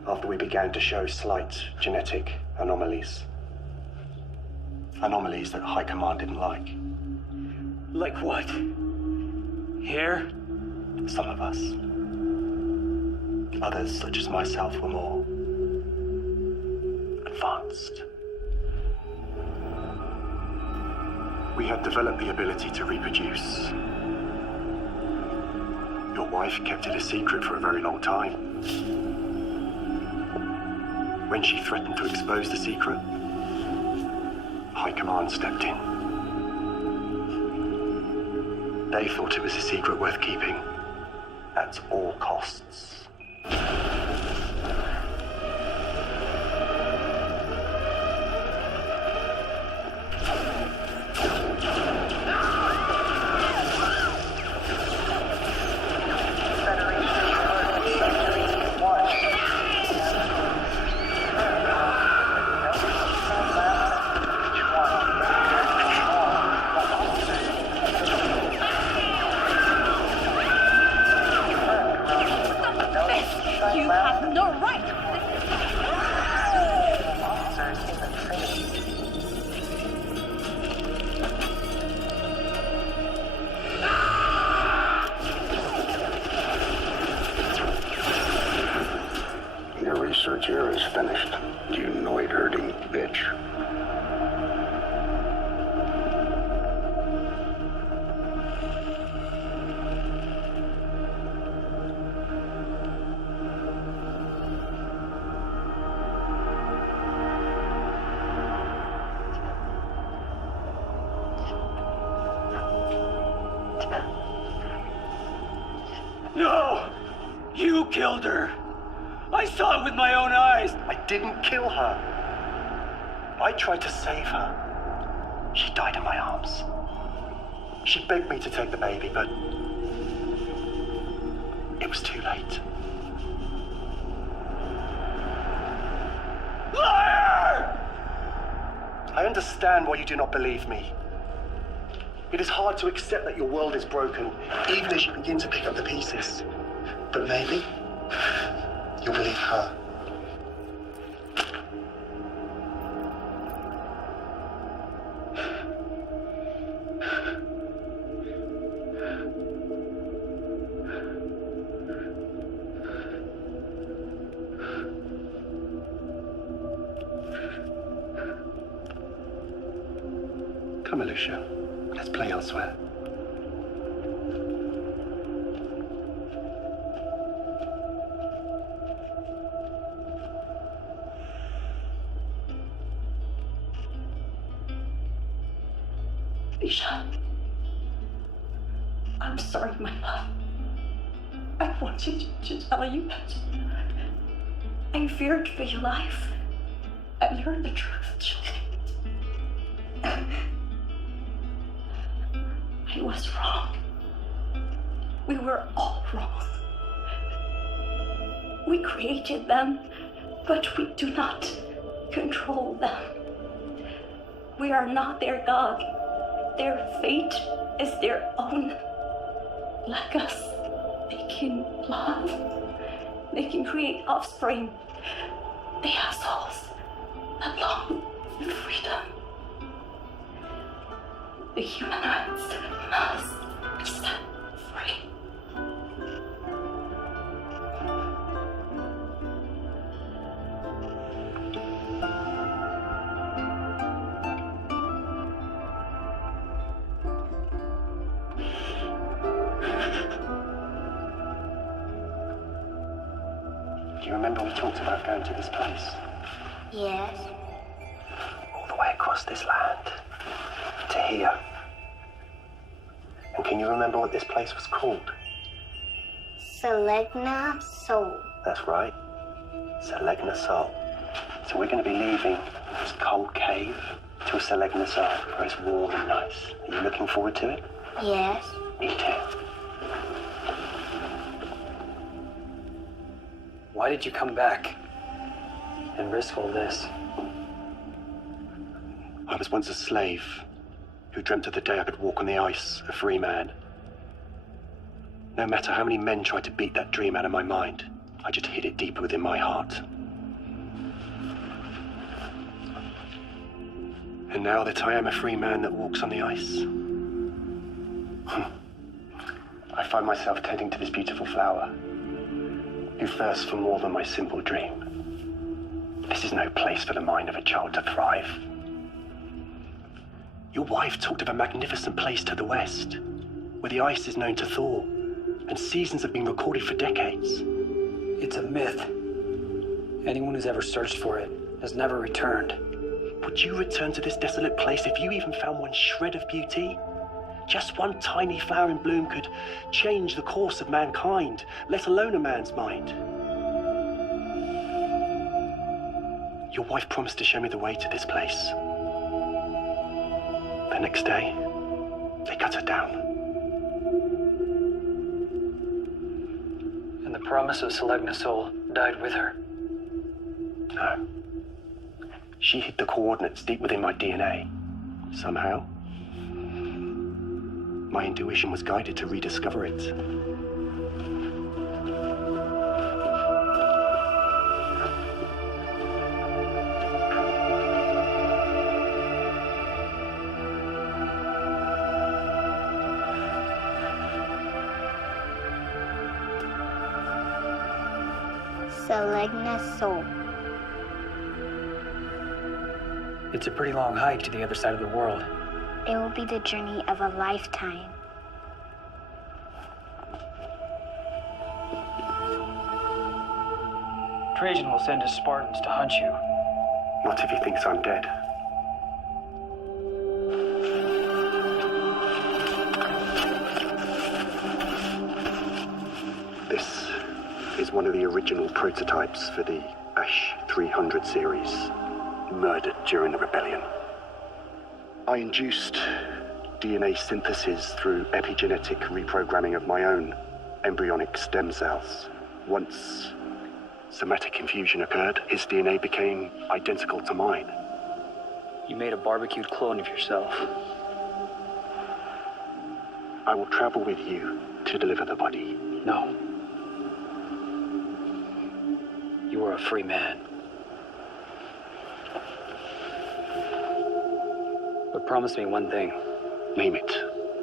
after we began to show slight genetic anomalies. Anomalies that High Command didn't like. Like what? Hair? Some of us. Others, such as myself, were more advanced. We had developed the ability to reproduce. Your wife kept it a secret for a very long time. When she threatened to expose the secret, High Command stepped in. They thought it was a secret worth keeping at all costs. You have no right! Your research here is finished, you noid-herding bitch. No! You killed her! I saw it with my own eyes! I didn't kill her. I tried to save her. She died in my arms. She begged me to take the baby, but it was too late. Liar! I understand why you do not believe me. It is hard to accept that your world is broken, even as you begin to pick up the pieces. But maybe you'll believe her. Come, Alicia. Let's play elsewhere. Alicia. I'm sorry, my love. I wanted to tell you that I feared for your life. I learned the truth, Julie. I was wrong. We were all wrong. We created them, but we do not control them. We are not their God. Their fate is their own. Like us, they can love. They can create offspring. They have souls that long for freedom. The humanoids must be set free. Do you remember we talked about going to this place? Yes. All the way across this land. To here. And can you remember what this place was called? Selegna Sol. That's right. Selegna Sol. So we're going to be leaving this cold cave to a Selegna Sol where it's warm and nice. Are you looking forward to it? Yes. Me too. Why did you come back and risk all this? I was once a slave who dreamt of the day I could walk on the ice, a free man. No matter how many men tried to beat that dream out of my mind, I just hid it deep within my heart. And now that I am a free man that walks on the ice, I find myself tending to this beautiful flower, who thirsts for more than my simple dream. This is no place for the mind of a child to thrive. Your wife talked of a magnificent place to the west, where the ice is known to thaw, and seasons have been recorded for decades. It's a myth. Anyone who's ever searched for it has never returned. Would you return to this desolate place if you even found one shred of beauty? Just one tiny flower in bloom could change the course of mankind, let alone a man's mind. Your wife promised to show me the way to this place. The next day, they cut her down. And the promise of Selegna Sol died with her. No. She hid the coordinates deep within my DNA. Somehow, my intuition was guided to rediscover it. Selegna Sol. It's a pretty long hike to the other side of the world. It will be the journey of a lifetime. Trajan will send his Spartans to hunt you. What if he thinks I'm dead? This is one of the original prototypes for the Ash 300 series, murdered during the rebellion. I induced DNA synthesis through epigenetic reprogramming of my own embryonic stem cells. Once somatic infusion occurred, his DNA became identical to mine. You made a barbecued clone of yourself. I will travel with you to deliver the body. No. You are a free man. But promise me one thing. Name it.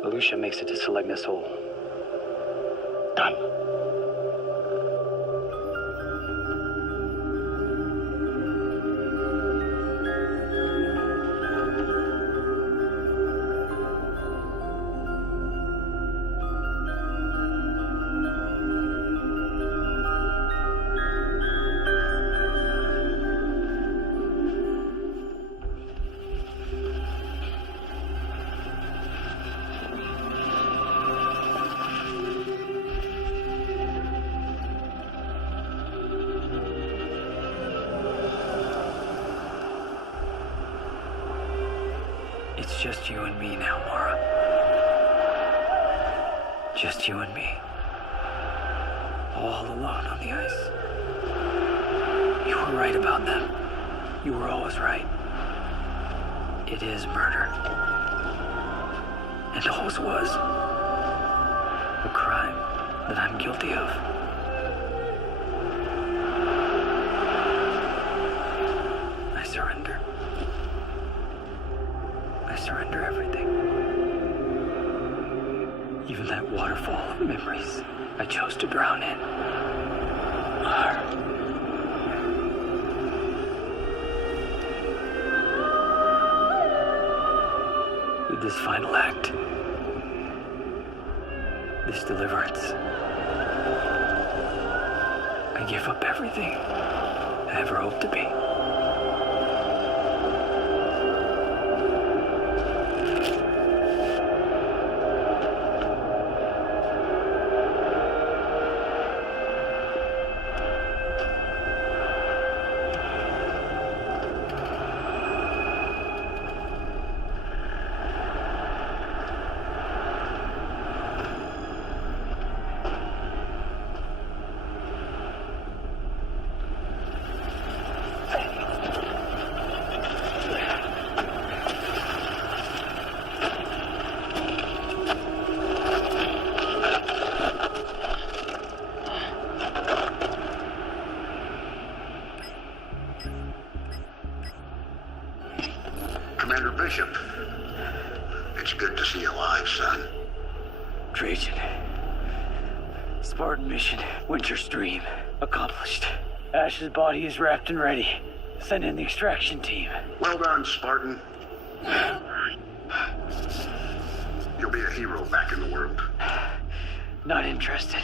Alusha makes it to Selegna Sol. Done. It's just you and me now, Mara. Just you and me. All alone on the ice. You were right about them. You were always right. It is murder. And always was. A crime that I'm guilty of. I surrender. I surrender everything. Even that waterfall of memories I chose to drown in. With this final act, this deliverance, I I give up everything I ever hoped to be. Commander Bishop, it's good to see you alive, son. Trajan. Spartan mission, Winter's Dream, accomplished. Ash's body is wrapped and ready. Send in the extraction team. Well done, Spartan. You'll be a hero back in the world. Not interested.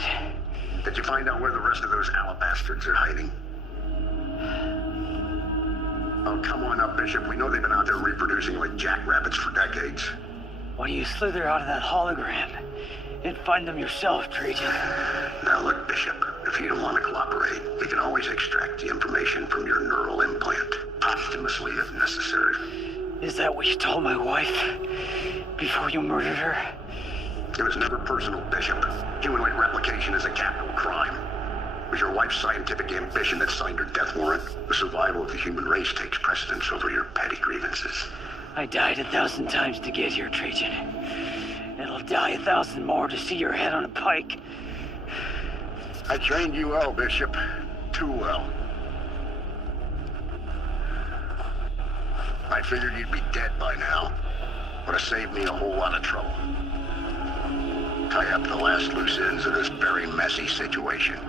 Did you find out where the rest of those alabastards are hiding? Oh, come on up, Bishop. We know they've been out there reproducing like jackrabbits for decades. Why don't you slither out of that hologram and find them yourself, Trajan? Now look, Bishop, if you don't want to cooperate, we can always extract the information from your neural implant, posthumously if necessary. Is that what you told my wife before you murdered her? It was never personal, Bishop. Humanoid replication is a capital crime. It was your wife's scientific ambition that signed her death warrant. The survival of the human race takes precedence over your petty grievances. I died 1,000 times to get here, Trajan. And I'll die 1,000 more to see your head on a pike. I trained you well, Bishop. Too well. I figured you'd be dead by now. Would have saved me a whole lot of trouble. Tie up the last loose ends of this very messy situation.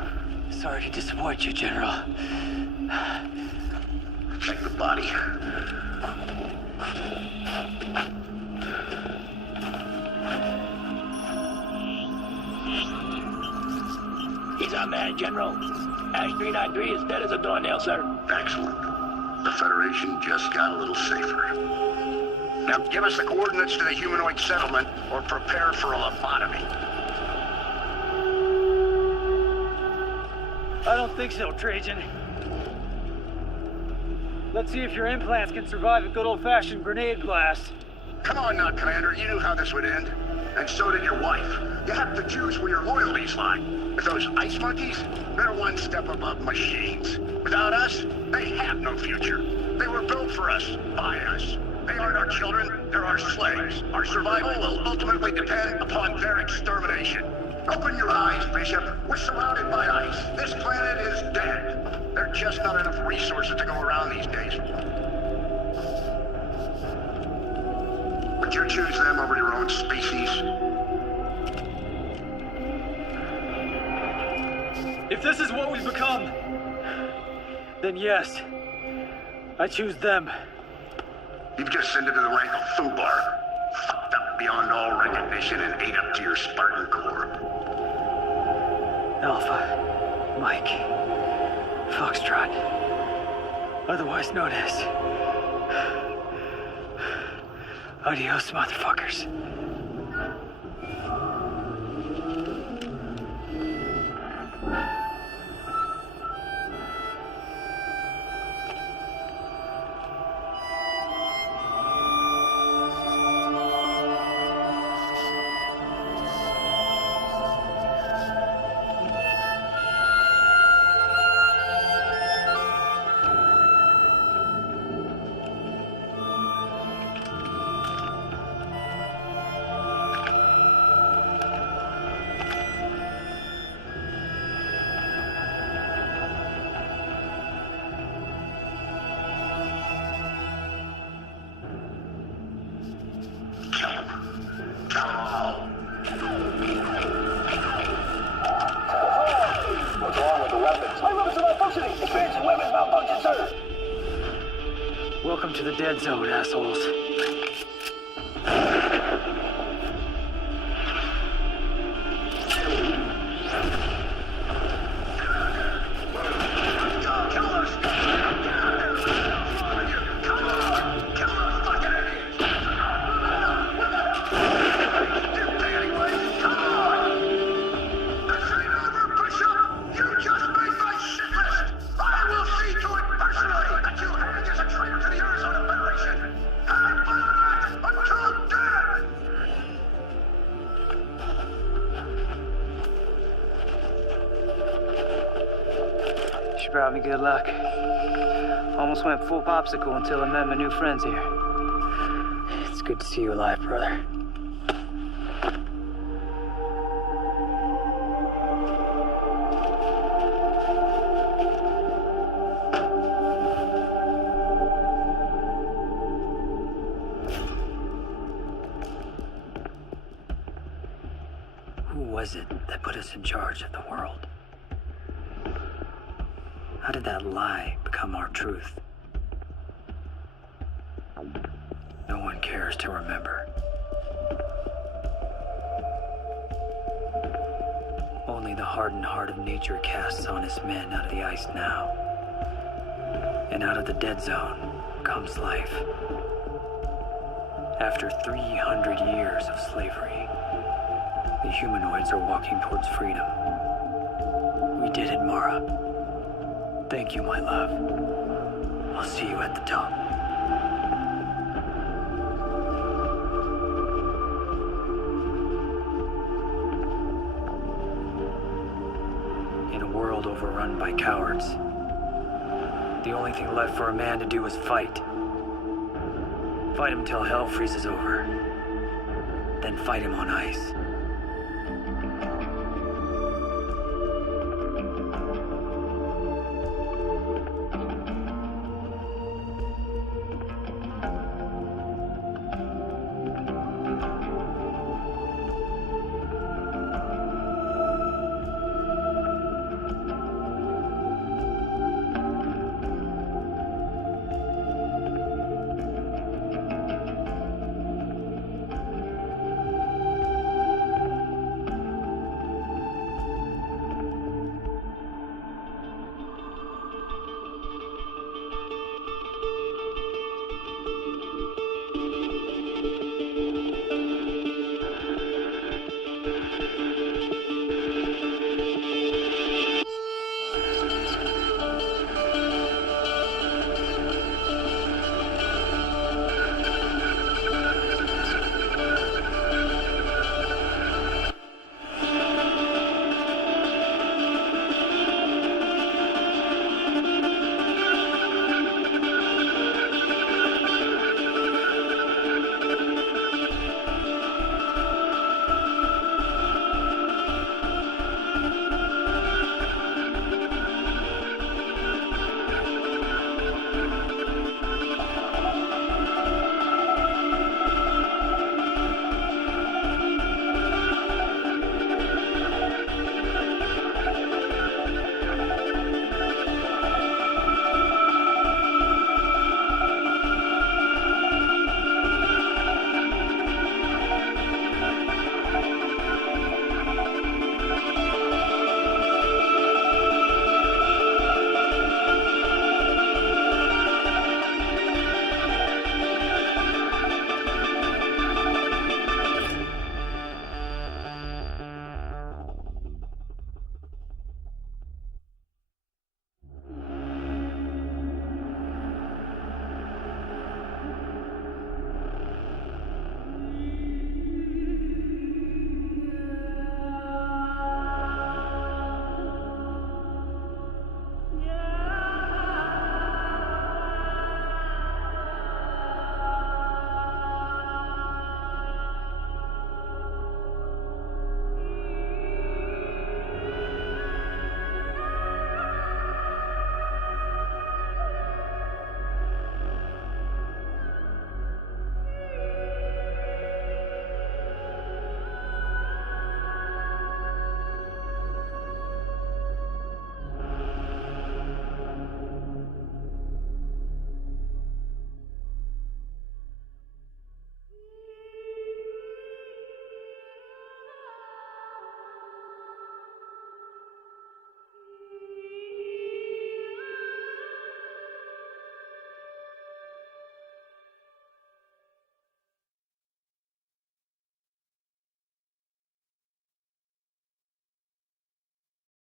Sorry to disappoint you, General. Check the body. He's our man, General. Ash 393 is dead as a doornail, sir. Excellent. The Federation just got a little safer. Now give us the coordinates to the humanoid settlement, or prepare for a lobotomy. I don't think so, Trajan. Let's see if your implants can survive a good old-fashioned grenade blast. Come on now, Commander. You knew how this would end. And so did your wife. You have to choose where your loyalties lie. With those ice monkeys, they're one step above machines. Without us, they have no future. They were built for us, by us. They aren't our children, they're our slaves. Our survival will ultimately depend upon their extermination. Open your eyes, Bishop. We're surrounded by ice. This planet is dead. There are just not enough resources to go around these days. Would you choose them over your own species? If this is what we've become, then yes, I choose them. You've just sent it to the rank of Fubar. Fucked up beyond all recognition and ate up to your Spartan core. Alpha, Mike, Foxtrot, otherwise known as... Adios, motherfuckers. What's wrong with the weapons? My weapons are malfunctioning! Experiencing weapons malfunction, sir! Welcome to the dead zone, assholes. She brought me good luck. Almost went full popsicle until I met my new friends here. It's good to see you alive, brother. Who was it that put us in charge of the world? How did that lie become our truth? No one cares to remember. Only the hardened heart of nature casts honest men out of the ice now. And out of the dead zone comes life. After 300 years of slavery, the humanoids are walking towards freedom. We did it, Mara. Thank you, my love. I'll see you at the top. In a world overrun by cowards, the only thing left for a man to do is fight. Fight him till hell freezes over. Then fight him on ice.